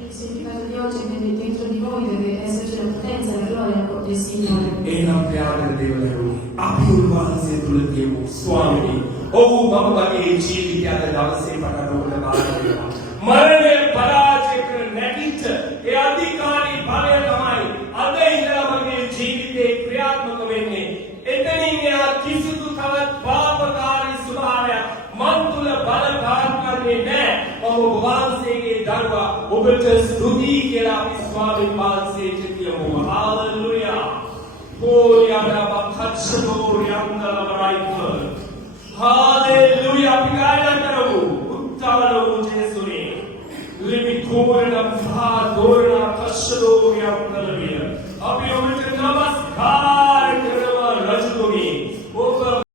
Il significato di oggi è che dentro di voi deve esserci la potenza e la gloria del Signore. එනම් ප්‍රයාණ දේවදරුනි අපි උන්වහන්සේ තුළ තියෙමු ස්වාමීනි. ඔව් මම මගේ ජීවිතය අද දවසේ පටන් ඔබට බාර දෙනවා. මරණය පරාජය කර නැගිට ඒ අධිකාරී බලය තමයි අද ඉඳලා මගේ ජීවිතේ ක්‍රියාත්මක වෙන්නේ. එතනින් එහා කිසිදු තවත් පාපකාරී ස්වභාවයක් මන් තුළ බලපාත් කරන්නේ නැහැ. ඔබ වහන්සේගේ දරුවා ඔබට ස්තුති කියලා අපි ස්වාමීන් වහන්සේට කියමු. හාලෙලූයා. හෝලියාබා කච්චදෝරියන්දලවරයික. හාලෙලූයා. අපි ගායනා කරමු. උත්තර වූ ජේසුනේ. ලිමිකෝරණ භා දෝරණ කච්චදෝරියන්දලවිය. අපි ඔබට නමස්කාර